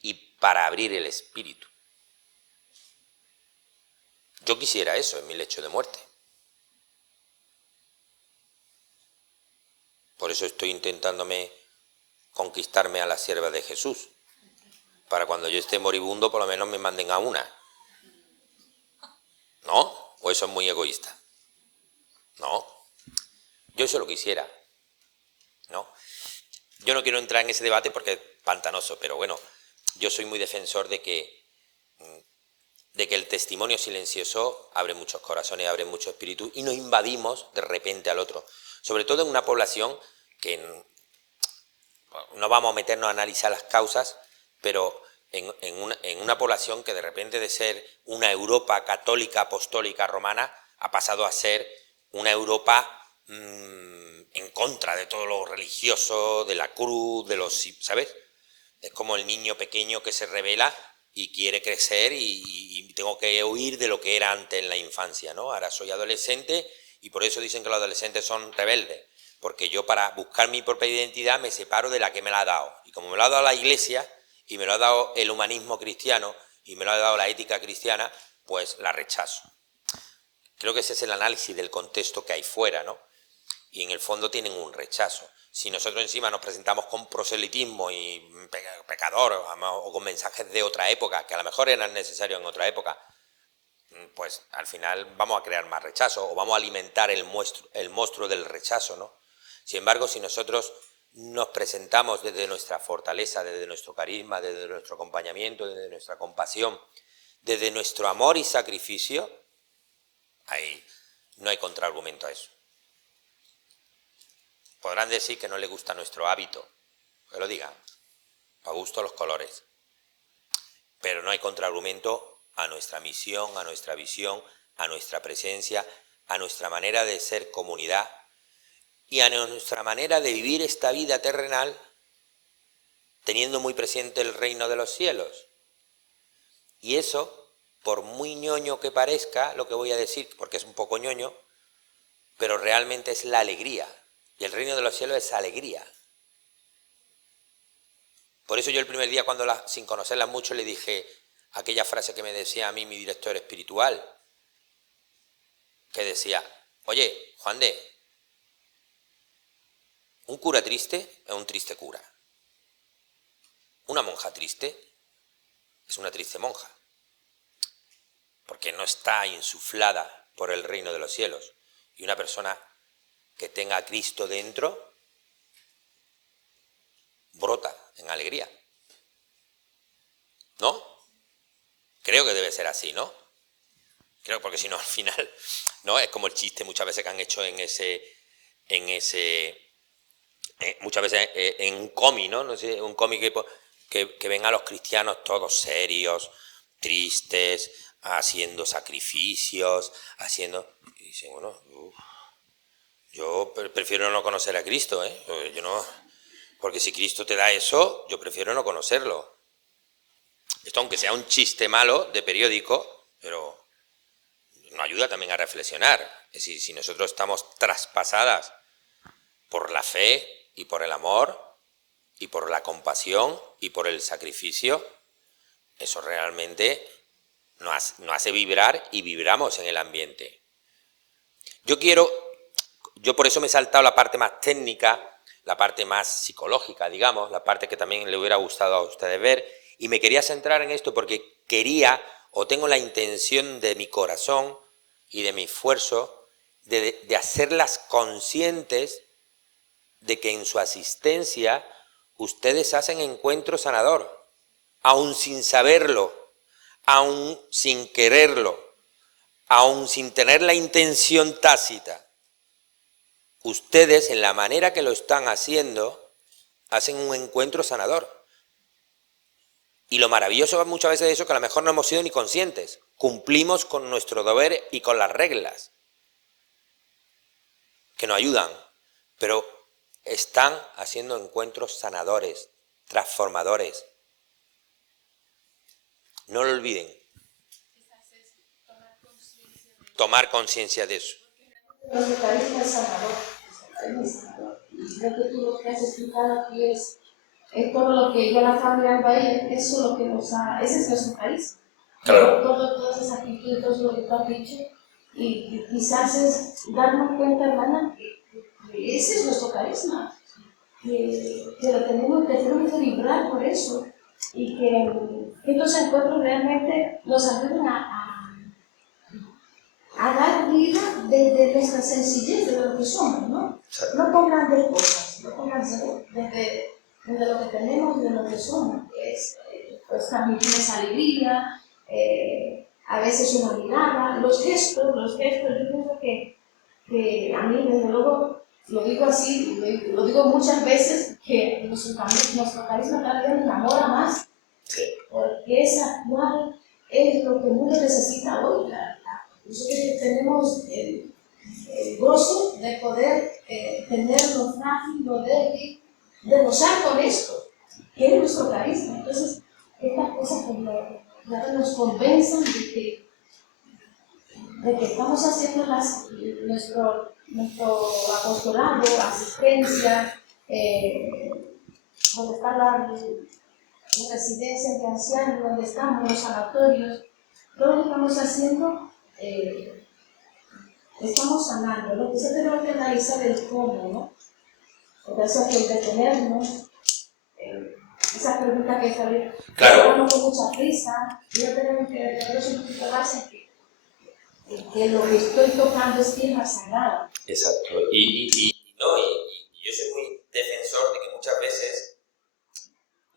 y para abrir el espíritu. Yo quisiera eso en mi lecho de muerte. Por eso estoy intentándome conquistarme a la sierva de Jesús. Para cuando yo esté moribundo, por lo menos me manden a una. ¿No? ¿O eso es muy egoísta? No. Yo eso lo quisiera. ¿No? Yo no quiero entrar en ese debate porque es pantanoso, pero bueno, yo soy muy defensor de que el testimonio silencioso abre muchos corazones, abre mucho espíritu y no invadimos de repente al otro. Sobre todo en una población que no vamos a meternos a analizar las causas, pero en una población que de repente de ser una Europa católica, apostólica, romana, ha pasado a ser una Europa en contra de todo lo religioso, de la cruz, de los, ¿sabes? Es como el niño pequeño que se rebela y quiere crecer y tengo que huir de lo que era antes en la infancia, ¿no? Ahora soy adolescente y por eso dicen que los adolescentes son rebeldes, porque yo para buscar mi propia identidad me separo de la que me la ha dado. Y como me lo ha dado la Iglesia y me lo ha dado el humanismo cristiano y me lo ha dado la ética cristiana, pues la rechazo. Creo que ese es el análisis del contexto que hay fuera, ¿no? Y en el fondo tienen un rechazo. Si nosotros encima nos presentamos con proselitismo y pecador o con mensajes de otra época, que a lo mejor eran necesarios en otra época, pues al final vamos a crear más rechazo o vamos a alimentar el monstruo del rechazo, ¿no? Sin embargo, si nosotros nos presentamos desde nuestra fortaleza, desde nuestro carisma, desde nuestro acompañamiento, desde nuestra compasión, desde nuestro amor y sacrificio, ahí no hay contraargumento a eso. Podrán decir que no les gusta nuestro hábito, que lo digan, a gusto los colores, pero no hay contraargumento a nuestra misión, a nuestra visión, a nuestra presencia, a nuestra manera de ser comunidad y a nuestra manera de vivir esta vida terrenal teniendo muy presente el reino de los cielos. Y eso, por muy ñoño que parezca lo que voy a decir, porque es un poco ñoño, pero realmente es la alegría. Y el reino de los cielos es alegría. Por eso yo el primer día, sin conocerla mucho, le dije aquella frase que me decía a mí mi director espiritual, que decía, oye, Juan de, un cura triste es un triste cura. Una monja triste es una triste monja, porque no está insuflada por el reino de los cielos. Y una persona que tenga a Cristo dentro brota en alegría. ¿No? Creo que debe ser así, ¿no? Creo, porque si no, al final, ¿no? Es como el chiste muchas veces que han hecho muchas veces en un cómic, ¿no? No sé, un cómic que ven a los cristianos todos serios, tristes, haciendo sacrificios, y dicen, bueno, yo prefiero no conocer a Cristo, ¿eh? Yo no, porque si Cristo te da eso, yo prefiero no conocerlo. Esto, aunque sea un chiste malo de periódico, pero nos ayuda también a reflexionar. Es decir, si nosotros estamos traspasadas por la fe y por el amor y por la compasión y por el sacrificio, eso realmente nos hace vibrar y vibramos en el ambiente. Yo por eso me he saltado la parte más técnica, la parte más psicológica, digamos, la parte que también le hubiera gustado a ustedes ver, y me quería centrar en esto porque quería, o tengo la intención de mi corazón y de mi esfuerzo, de hacerlas conscientes de que en su asistencia ustedes hacen encuentro sanador, aún sin saberlo, aún sin quererlo, aún sin tener la intención tácita. Ustedes, en la manera que lo están haciendo, hacen un encuentro sanador. Y lo maravilloso muchas veces de eso es que a lo mejor no hemos sido ni conscientes. Cumplimos con nuestro deber y con las reglas que nos ayudan, pero están haciendo encuentros sanadores, transformadores. No lo olviden. Tomar conciencia de eso. El carisma es sanador. Creo que tú lo que has explicado aquí es todo lo que yo la familia ahí, eso es lo que nos ha, ese es nuestro carisma. Claro. Todas esas actitudes, todo lo que tú has dicho, y quizás es darnos cuenta, hermana, que ese es nuestro carisma, que lo tenemos que vibrar por eso, y que estos encuentros realmente nos ayudan a dar vida desde nuestra sencillez, de lo que somos, ¿no? No con grandes cosas, no con grandes desde lo que tenemos, de lo que somos, es pues transmitir esa alegría, a veces una mirada, los gestos, yo pienso que a mí, desde luego, lo digo así, lo digo muchas veces, que nuestro carisma cada día me enamora más, porque es actual, es lo que el mundo necesita hoy. Nosotros tenemos el gozo de poder tener lo frágil, lo débil, de gozar con esto, que es nuestro carisma. Entonces, estas cosas pues nos convenzan de que estamos haciendo nuestro apostolado, asistencia, donde está la residencia de ancianos, donde estamos, los sanatorios, todo lo que estamos haciendo, estamos sanando, ¿no? Entonces tenemos que analizar el cómo, ¿no? Entonces hay que detenernos, esa pregunta que sale, Claro. con mucha prisa, yo tenemos que detenernos un poquito más en que lo que estoy tocando es tierra sagrada. Exacto. Y yo soy muy defensor de que muchas veces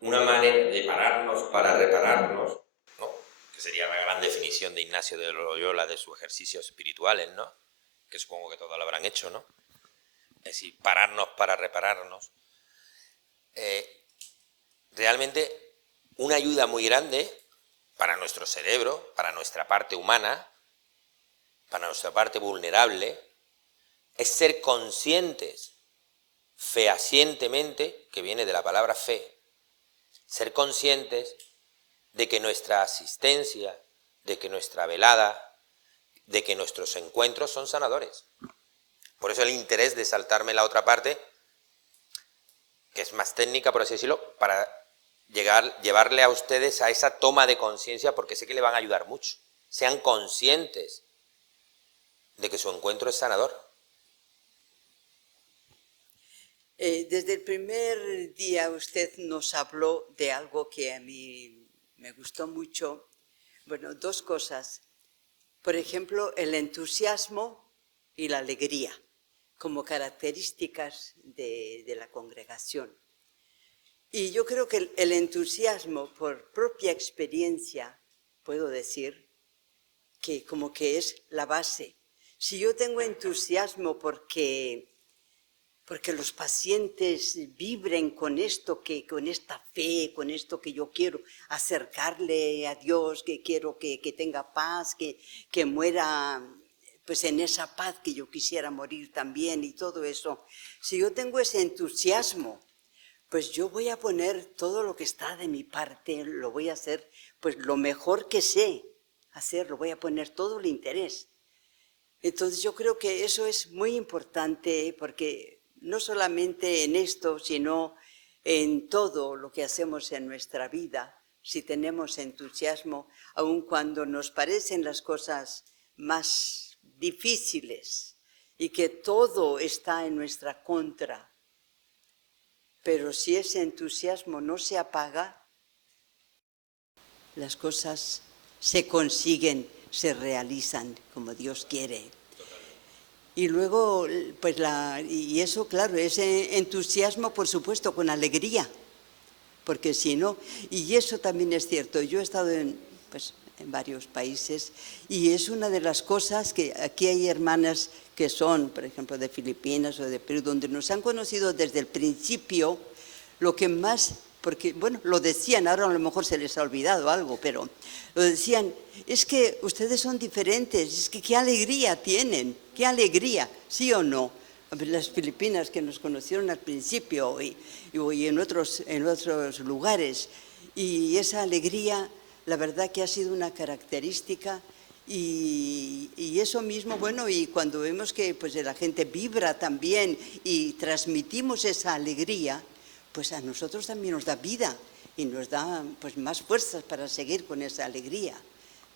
una manera de pararnos para repararnos, ¿no? Que sería la gran definición de Ignacio de Loyola de sus ejercicios espirituales, ¿no? Que supongo que todos lo habrán hecho, ¿no? Es decir, pararnos para repararnos. Realmente una ayuda muy grande para nuestro cerebro, para nuestra parte humana, para nuestra parte vulnerable, es ser conscientes fehacientemente, que viene de la palabra fe, ser conscientes de que nuestra asistencia, de que nuestra velada, de que nuestros encuentros son sanadores. Por eso el interés de saltarme la otra parte, que es más técnica, por así decirlo, para llevarle a ustedes a esa toma de conciencia, porque sé que le van a ayudar mucho. Sean conscientes de que su encuentro es sanador. Desde el primer día usted nos habló de algo que a mí me gustó mucho. Bueno, dos cosas. Por ejemplo, el entusiasmo y la alegría como características de la congregación. Y yo creo que el entusiasmo, por propia experiencia, puedo decir que como que es la base. Si yo tengo entusiasmo porque los pacientes vibren con esto, con esta fe, con esto que yo quiero acercarle a Dios, que quiero que tenga paz, que muera pues en esa paz que yo quisiera morir también y todo eso. Si yo tengo ese entusiasmo, pues yo voy a poner todo lo que está de mi parte, lo voy a hacer pues lo mejor que sé hacerlo, voy a poner todo el interés. Entonces yo creo que eso es muy importante porque no solamente en esto, sino en todo lo que hacemos en nuestra vida, si tenemos entusiasmo, aun cuando nos parecen las cosas más difíciles y que todo está en nuestra contra, pero si ese entusiasmo no se apaga, las cosas se consiguen, se realizan como Dios quiere. Y luego, pues y eso, claro, ese entusiasmo, por supuesto, con alegría, porque si no, y eso también es cierto, yo he estado en varios países y es una de las cosas que aquí hay hermanas que son, por ejemplo, de Filipinas o de Perú, donde nos han conocido desde el principio, lo que más, porque, bueno, lo decían, ahora a lo mejor se les ha olvidado algo, pero lo decían, es que ustedes son diferentes, es que qué alegría tienen, qué alegría, ¿sí o no? Las filipinas que nos conocieron al principio y en otros lugares, y esa alegría, la verdad que ha sido una característica y eso mismo, bueno, y cuando vemos que pues la gente vibra también y transmitimos esa alegría, pues a nosotros también nos da vida y nos da pues más fuerzas para seguir con esa alegría.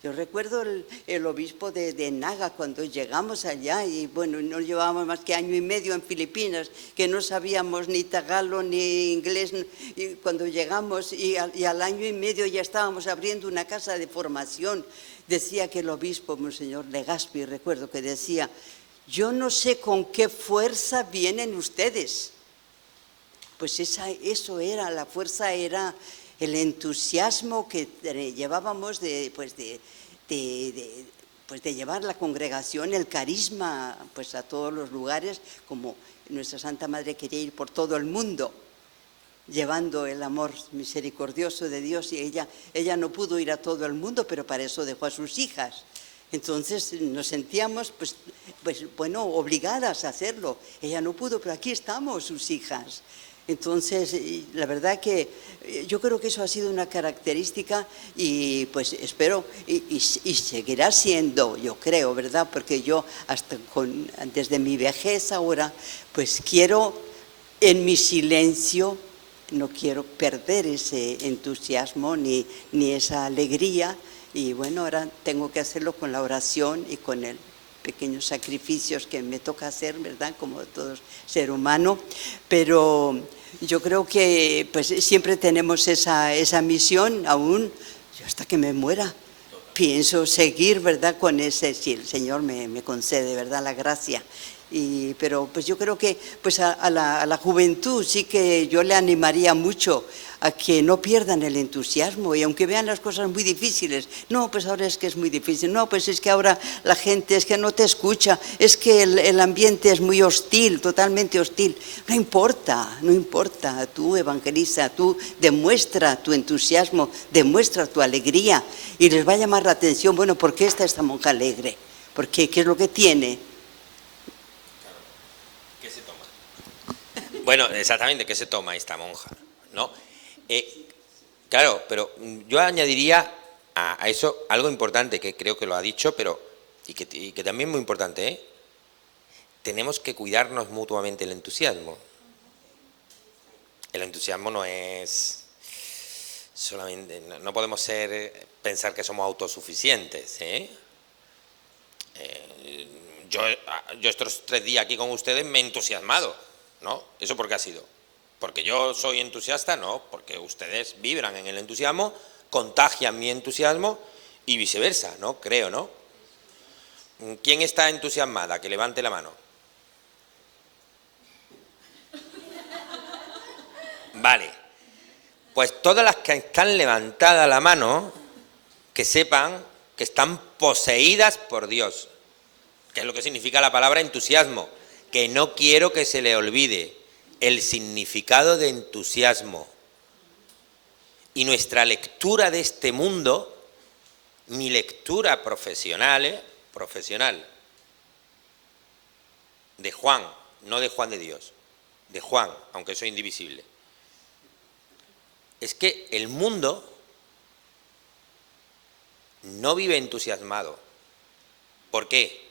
Yo recuerdo el obispo de Naga cuando llegamos allá y bueno, no llevábamos más que año y medio en Filipinas, que no sabíamos ni tagalo ni inglés, y cuando llegamos y al año y medio ya estábamos abriendo una casa de formación. Decía que el obispo, Monseñor Legazpi, recuerdo que decía, yo no sé con qué fuerza vienen ustedes. Pues eso era, la fuerza era el entusiasmo que llevábamos de llevar la congregación, el carisma pues a todos los lugares, como nuestra Santa Madre quería ir por todo el mundo, llevando el amor misericordioso de Dios, y ella no pudo ir a todo el mundo, pero para eso dejó a sus hijas. Entonces nos sentíamos obligadas a hacerlo. Ella no pudo, pero aquí estamos, sus hijas. Entonces, la verdad que yo creo que eso ha sido una característica y pues espero y seguirá siendo, yo creo, ¿verdad? Porque yo desde mi vejez ahora, pues quiero en mi silencio, no quiero perder ese entusiasmo ni esa alegría, y bueno, ahora tengo que hacerlo con la oración y con el pequeños sacrificios que me toca hacer, ¿verdad? Como todo ser humano, pero yo creo que pues siempre tenemos esa misión aún, yo hasta que me muera. Pienso seguir, ¿verdad? Con ese, si el Señor me concede, ¿verdad? La gracia. Pero pues yo creo que pues a la juventud sí que yo le animaría mucho a que no pierdan el entusiasmo, y aunque vean las cosas muy difíciles, no, pues ahora es que es muy difícil, no, pues es que ahora la gente es que no te escucha, es que el ambiente es muy hostil, totalmente hostil. No importa, no importa, tú evangeliza, tú demuestra tu entusiasmo, demuestra tu alegría, y les va a llamar la atención, bueno, ¿por qué está esta monja alegre? ¿Por qué? ¿Qué es lo que tiene? ¿Qué se toma? Bueno, exactamente, ¿qué se toma esta monja? ¿No? Claro, pero yo añadiría a eso algo importante, que creo que lo ha dicho, pero y que también es muy importante, ¿eh? Tenemos que cuidarnos mutuamente el entusiasmo. El entusiasmo no es solamente, no podemos pensar que somos autosuficientes, ¿eh? Yo estos 3 días aquí con ustedes me he entusiasmado, ¿no? ¿Eso por qué ha sido? ¿Porque yo soy entusiasta? No, porque ustedes vibran en el entusiasmo, contagian mi entusiasmo y viceversa, ¿no? Creo, ¿no? ¿Quién está entusiasmada? Que levante la mano. Vale. Pues todas las que están levantadas la mano, que sepan que están poseídas por Dios, que es lo que significa la palabra entusiasmo, que no quiero que se le olvide el significado de entusiasmo. Y nuestra lectura de este mundo, mi lectura profesional, de Juan, no de Juan de Dios, de Juan, aunque soy indivisible, es que el mundo no vive entusiasmado. ¿Por qué?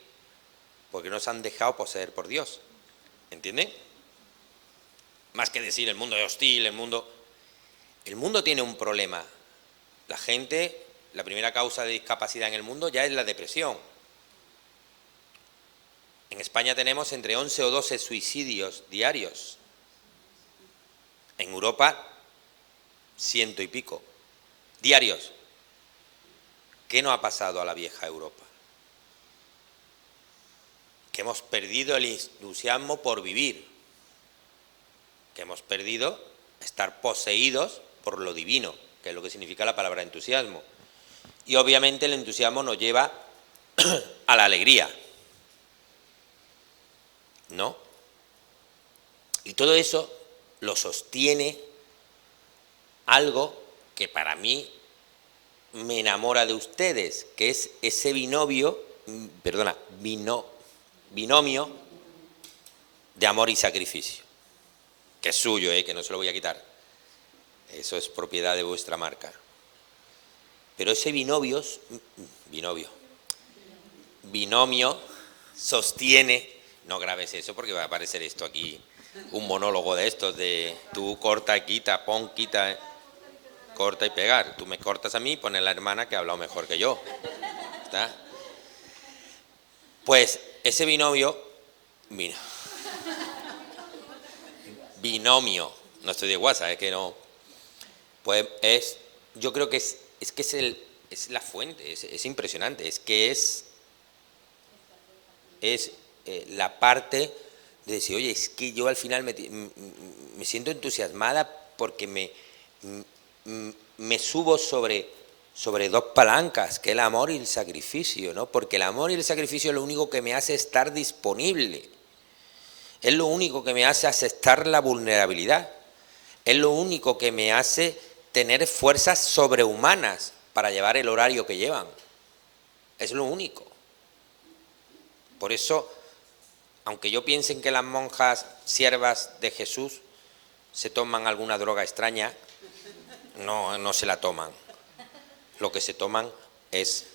Porque no se han dejado poseer por Dios. ¿Entienden? Más que decir el mundo es hostil, el mundo tiene un problema. La gente, la primera causa de discapacidad en el mundo ya es la depresión. En España tenemos entre 11 o 12 suicidios diarios. En Europa, 100 y pico. Diarios. ¿Qué nos ha pasado a la vieja Europa? Que hemos perdido el entusiasmo por vivir. Que hemos perdido estar poseídos por lo divino, que es lo que significa la palabra entusiasmo. Y obviamente el entusiasmo nos lleva a la alegría, ¿no? Y todo eso lo sostiene algo que para mí me enamora de ustedes, que es ese binomio de amor y sacrificio, que es suyo, que no se lo voy a quitar. Eso es propiedad de vuestra marca. Pero ese binomio sostiene, no grabes eso porque va a aparecer esto aquí, un monólogo de estos de tú corta y quita, pon, quita, corta y pegar. Tú me cortas a mí y pones la hermana que ha hablado mejor que yo. ¿Está? Pues ese binomio, no estoy de WhatsApp, es que no. Pues yo creo que es la fuente, es impresionante, es que es la parte de decir, oye, es que yo al final me siento entusiasmada porque me subo sobre 2 palancas, que es el amor y el sacrificio, ¿no? Porque el amor y el sacrificio es lo único que me hace estar disponible, es lo único que me hace aceptar la vulnerabilidad, es lo único que me hace tener fuerzas sobrehumanas para llevar el horario que llevan. Es lo único. Por eso, aunque yo piense que las monjas siervas de Jesús se toman alguna droga extraña, no se la toman. Lo que se toman es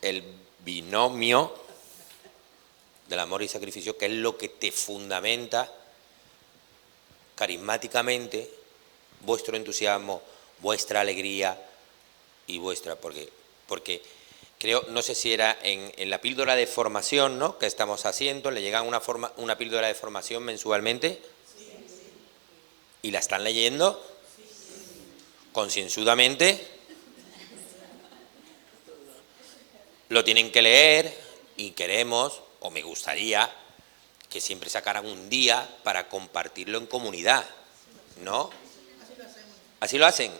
el binomio del amor y sacrificio, que es lo que te fundamenta carismáticamente vuestro entusiasmo, vuestra alegría y vuestra, porque creo, no sé si era en la píldora de formación, ¿no?, que estamos haciendo, le llegan una píldora de formación mensualmente y la están leyendo concienzudamente, lo tienen que leer y queremos, o me gustaría, que siempre sacaran un día para compartirlo en comunidad, ¿no? ¿Así lo hacen?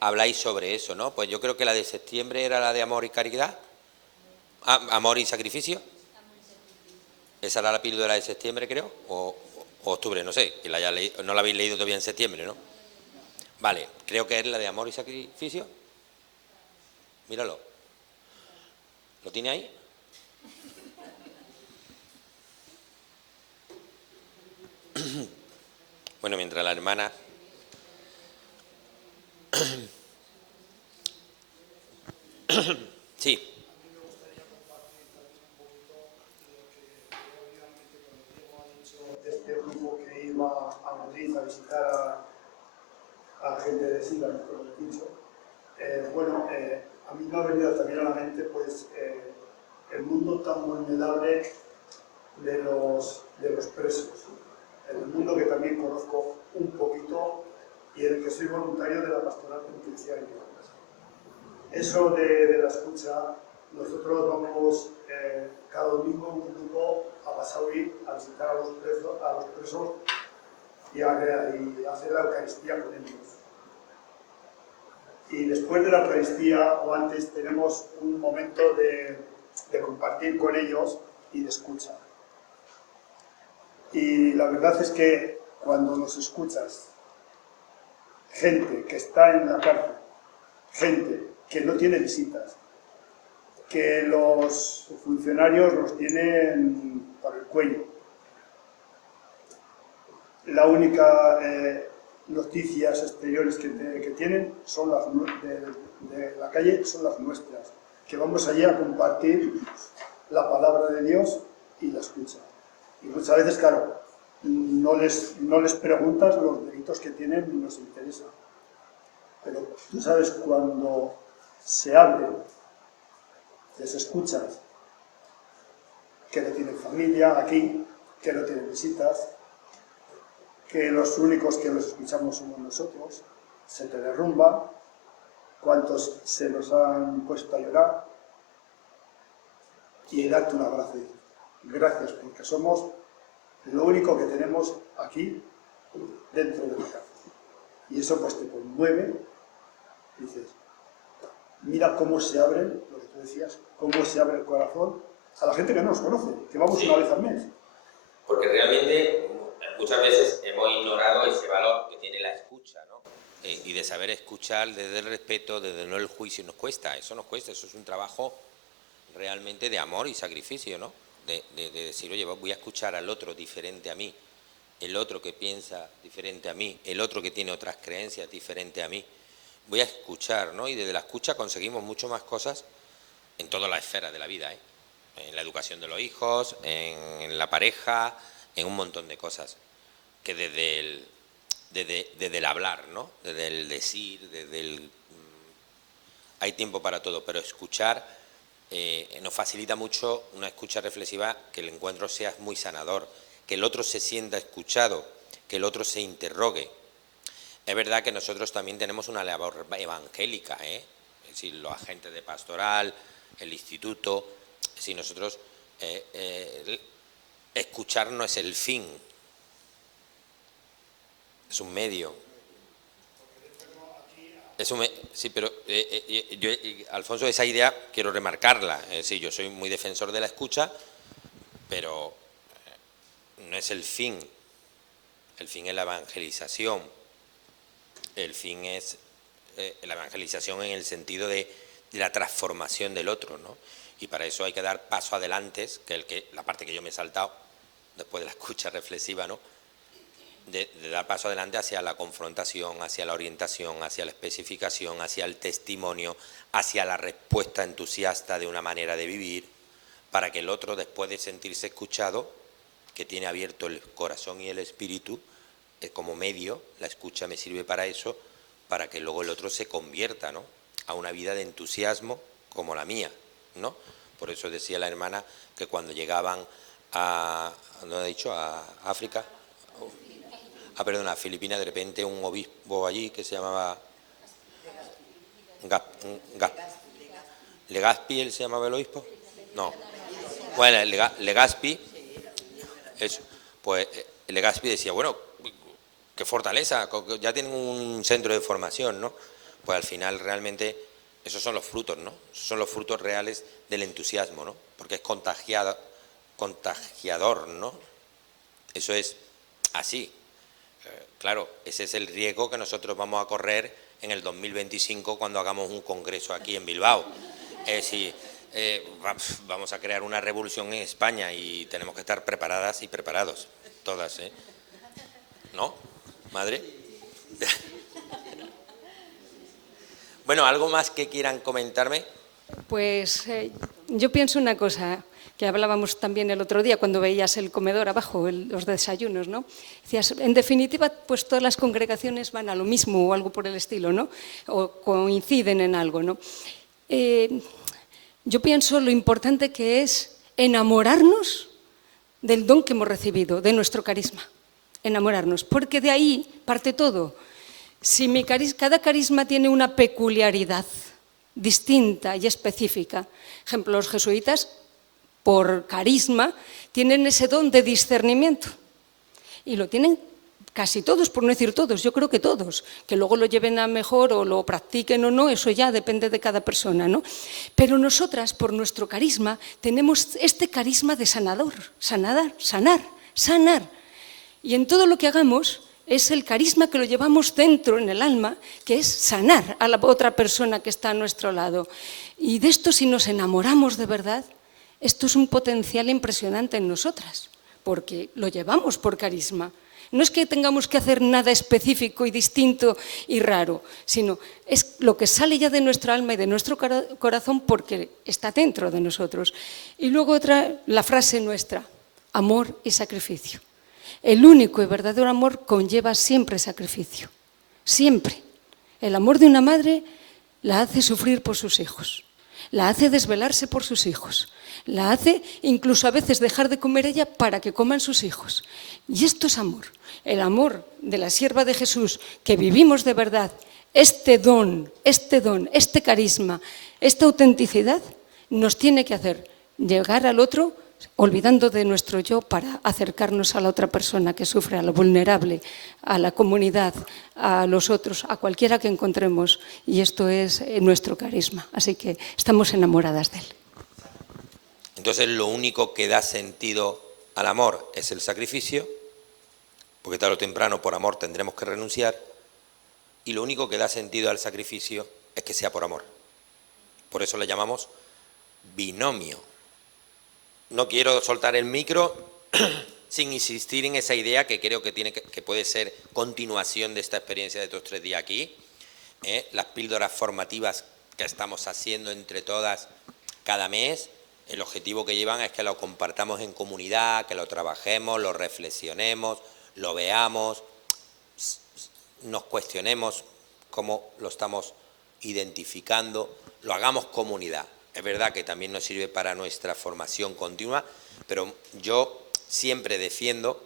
Habláis sobre eso, ¿no? Pues yo creo que la de septiembre era la de amor y caridad. Amor y sacrificio. Esa era la píldora de septiembre, creo, o octubre, no sé, que no la habéis leído todavía en septiembre, ¿no? Vale, creo que es la de amor y sacrificio. Míralo. ¿Lo tiene ahí? Bueno, mientras la hermana... Sí. De este grupo que iba a Madrid a visitar a gente de SIDA, mejor dicho. A mí me ha venido también a la mente pues, el mundo tan vulnerable de los presos, el mundo que también conozco un poquito y en el que soy voluntario de la pastoral penitenciaria. Eso de la escucha, nosotros vamos cada domingo un grupo a Basauri a visitar a los presos y a hacer la Eucaristía con ellos. Y después de la Eucaristía o antes tenemos un momento de compartir con ellos y de escucha. Y la verdad es que cuando los escuchas, gente que está en la cárcel, gente que no tiene visitas, que los funcionarios los tienen por el cuello, la única noticias exteriores que tienen son las de la calle, son las nuestras, que vamos allí a compartir la palabra de Dios y la escucha. Y muchas veces, claro, no les preguntas los delitos que tienen ni nos interesa. Pero tú sabes, cuando se abren, les escuchas, que no tienen familia aquí, que no tienen visitas, que los únicos que los escuchamos somos nosotros, se te derrumba, cuántos se nos han puesto a llorar, y darte un abrazo y decir, gracias, porque somos lo único que tenemos aquí dentro de la cárcel. Y eso pues te conmueve, y dices, mira cómo se abren, lo que tú decías, cómo se abre el corazón a la gente que no nos conoce, que vamos una vez al mes. Porque realmente muchas veces hemos ignorado ese valor que tiene la escucha, ¿no? Y de saber escuchar desde el respeto, desde no el juicio, nos cuesta, eso es un trabajo realmente de amor y sacrificio, ¿no? De decir, oye, voy a escuchar al otro diferente a mí, el otro que piensa diferente a mí, el otro que tiene otras creencias diferente a mí. Voy a escuchar, ¿no? Y desde la escucha conseguimos mucho más cosas en todas las esferas de la vida, ¿eh? En la educación de los hijos, en la pareja, en un montón de cosas, que desde el hablar, ¿no? Desde el decir, hay tiempo para todo, pero escuchar nos facilita mucho una escucha reflexiva, que el encuentro sea muy sanador, que el otro se sienta escuchado, que el otro se interrogue. Es verdad que nosotros también tenemos una labor evangélica, ¿eh? Es decir, los agentes de pastoral, el instituto, es decir, nosotros escuchar no es el fin, es un medio. Sí, pero yo, Alfonso, esa idea quiero remarcarla. Es decir, yo soy muy defensor de la escucha, pero no es el fin. El fin es la evangelización. El fin es la evangelización en el sentido de la transformación del otro, ¿no? Y para eso hay que dar paso adelante, que la parte que yo me he saltado después de la escucha reflexiva, ¿no? de dar paso adelante hacia la confrontación, hacia la orientación, hacia la especificación, hacia el testimonio, hacia la respuesta entusiasta de una manera de vivir, para que el otro, después de sentirse escuchado, que tiene abierto el corazón y el espíritu, como medio, la escucha me sirve para eso, para que luego el otro se convierta, ¿no?, a una vida de entusiasmo como la mía, ¿no? Por eso decía la hermana que cuando llegaban a, ¿no ha dicho?, a África, a Filipinas, de repente un obispo allí que se llamaba Legazpi, ¿él se llamaba el obispo? No. Bueno, Legazpi, eso, pues Legazpi decía, bueno, qué fortaleza, ya tienen un centro de formación, ¿no? Pues al final realmente esos son los frutos, ¿no? Esos son los frutos reales del entusiasmo, ¿no? Porque es contagiador, ¿no? Eso es así. Claro, ese es el riesgo que nosotros vamos a correr en el 2025 cuando hagamos un congreso aquí en Bilbao. Si vamos a crear una revolución en España y tenemos que estar preparadas y preparados, todas, ¿eh? ¿No, madre? Bueno, ¿algo más que quieran comentarme? Pues yo pienso una cosa, que hablábamos también el otro día cuando veías el comedor abajo, los desayunos, ¿no? Decías, en definitiva, pues todas las congregaciones van a lo mismo o algo por el estilo, ¿no? O coinciden en algo, ¿no? Yo pienso lo importante que es enamorarnos del don que hemos recibido, de nuestro carisma. Enamorarnos, porque de ahí parte todo. Si cada carisma tiene una peculiaridad distinta y específica. Ejemplo, los jesuitas, por carisma, tienen ese don de discernimiento. Y lo tienen casi todos, por no decir todos, yo creo que todos. Que luego lo lleven a mejor o lo practiquen o no, eso ya depende de cada persona, ¿no? Pero nosotras, por nuestro carisma, tenemos este carisma de sanador, sanar. Y en todo lo que hagamos es el carisma que lo llevamos dentro en el alma, que es sanar a la otra persona que está a nuestro lado. Y de esto, si nos enamoramos de verdad, esto es un potencial impresionante en nosotras, porque lo llevamos por carisma. No es que tengamos que hacer nada específico y distinto y raro, sino es lo que sale ya de nuestra alma y de nuestro corazón porque está dentro de nosotros. Y luego la frase nuestra, amor y sacrificio. El único y verdadero amor conlleva siempre sacrificio, siempre. El amor de una madre la hace sufrir por sus hijos, la hace desvelarse por sus hijos, la hace incluso a veces dejar de comer ella para que coman sus hijos. Y esto es amor. El amor de la sierva de Jesús, que vivimos de verdad, este don, este carisma, esta autenticidad, nos tiene que hacer llegar al otro olvidando de nuestro yo para acercarnos a la otra persona que sufre, a lo vulnerable, a la comunidad, a los otros, a cualquiera que encontremos. Y esto es nuestro carisma. Así que estamos enamoradas de él. Entonces lo único que da sentido al amor es el sacrificio, porque tarde o temprano por amor tendremos que renunciar, y lo único que da sentido al sacrificio es que sea por amor. Por eso le llamamos binomio. No quiero soltar el micro sin insistir en esa idea que creo que puede ser continuación de esta experiencia de estos 3 días aquí. Las píldoras formativas que estamos haciendo entre todas cada mes, el objetivo que llevan es que lo compartamos en comunidad, que lo trabajemos, lo reflexionemos, lo veamos, nos cuestionemos cómo lo estamos identificando, lo hagamos comunidad. Es verdad que también nos sirve para nuestra formación continua, pero yo siempre defiendo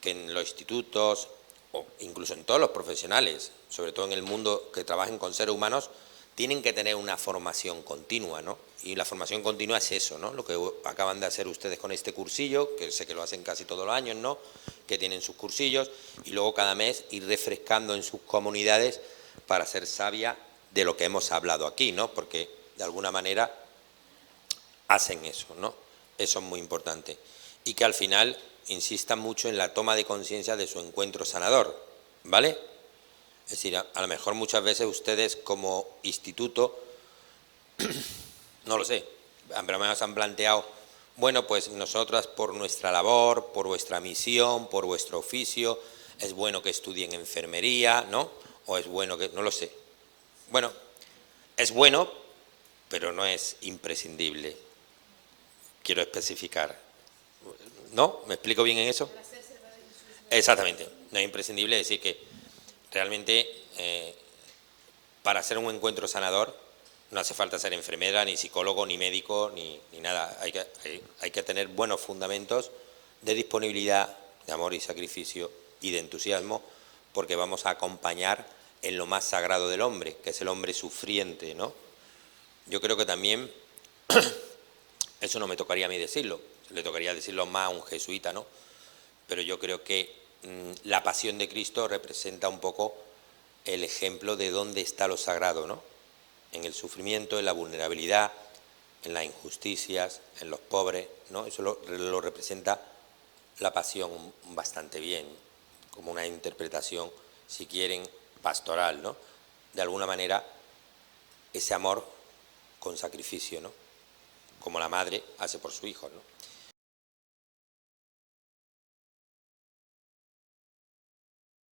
que en los institutos, o incluso en todos los profesionales, sobre todo en el mundo que trabajen con seres humanos, tienen que tener una formación continua, ¿no? Y la formación continua es eso, ¿no? Lo que acaban de hacer ustedes con este cursillo, que sé que lo hacen casi todos los años, ¿no? Que tienen sus cursillos, y luego cada mes ir refrescando en sus comunidades para ser sabia de lo que hemos hablado aquí, ¿no? Porque de alguna manera hacen eso, ¿no? Eso es muy importante. Y que al final insistan mucho en la toma de conciencia de su encuentro sanador, ¿vale? Es decir, a lo mejor muchas veces ustedes como instituto, no lo sé, pero me han planteado, bueno, pues nosotras por nuestra labor, por vuestra misión, por vuestro oficio, es bueno que estudien enfermería, ¿no? O es bueno que... no lo sé. Bueno, es bueno, pero no es imprescindible. Quiero especificar. ¿No? ¿Me explico bien en eso? Exactamente. No es imprescindible decir que realmente para hacer un encuentro sanador no hace falta ser enfermera, ni psicólogo, ni médico, ni nada. Hay que tener buenos fundamentos de disponibilidad, de amor y sacrificio y de entusiasmo, porque vamos a acompañar en lo más sagrado del hombre, que es el hombre sufriente, ¿no? Yo creo que también, eso no me tocaría a mí decirlo, le tocaría decirlo más a un jesuita, ¿no? Pero yo creo que la pasión de Cristo representa un poco el ejemplo de dónde está lo sagrado, ¿no? En el sufrimiento, en la vulnerabilidad, en las injusticias, en los pobres, ¿no? Eso lo representa la pasión bastante bien, como una interpretación, si quieren, pastoral, ¿no? De alguna manera, ese amor con sacrificio, ¿no? Como la madre hace por su hijo, ¿no?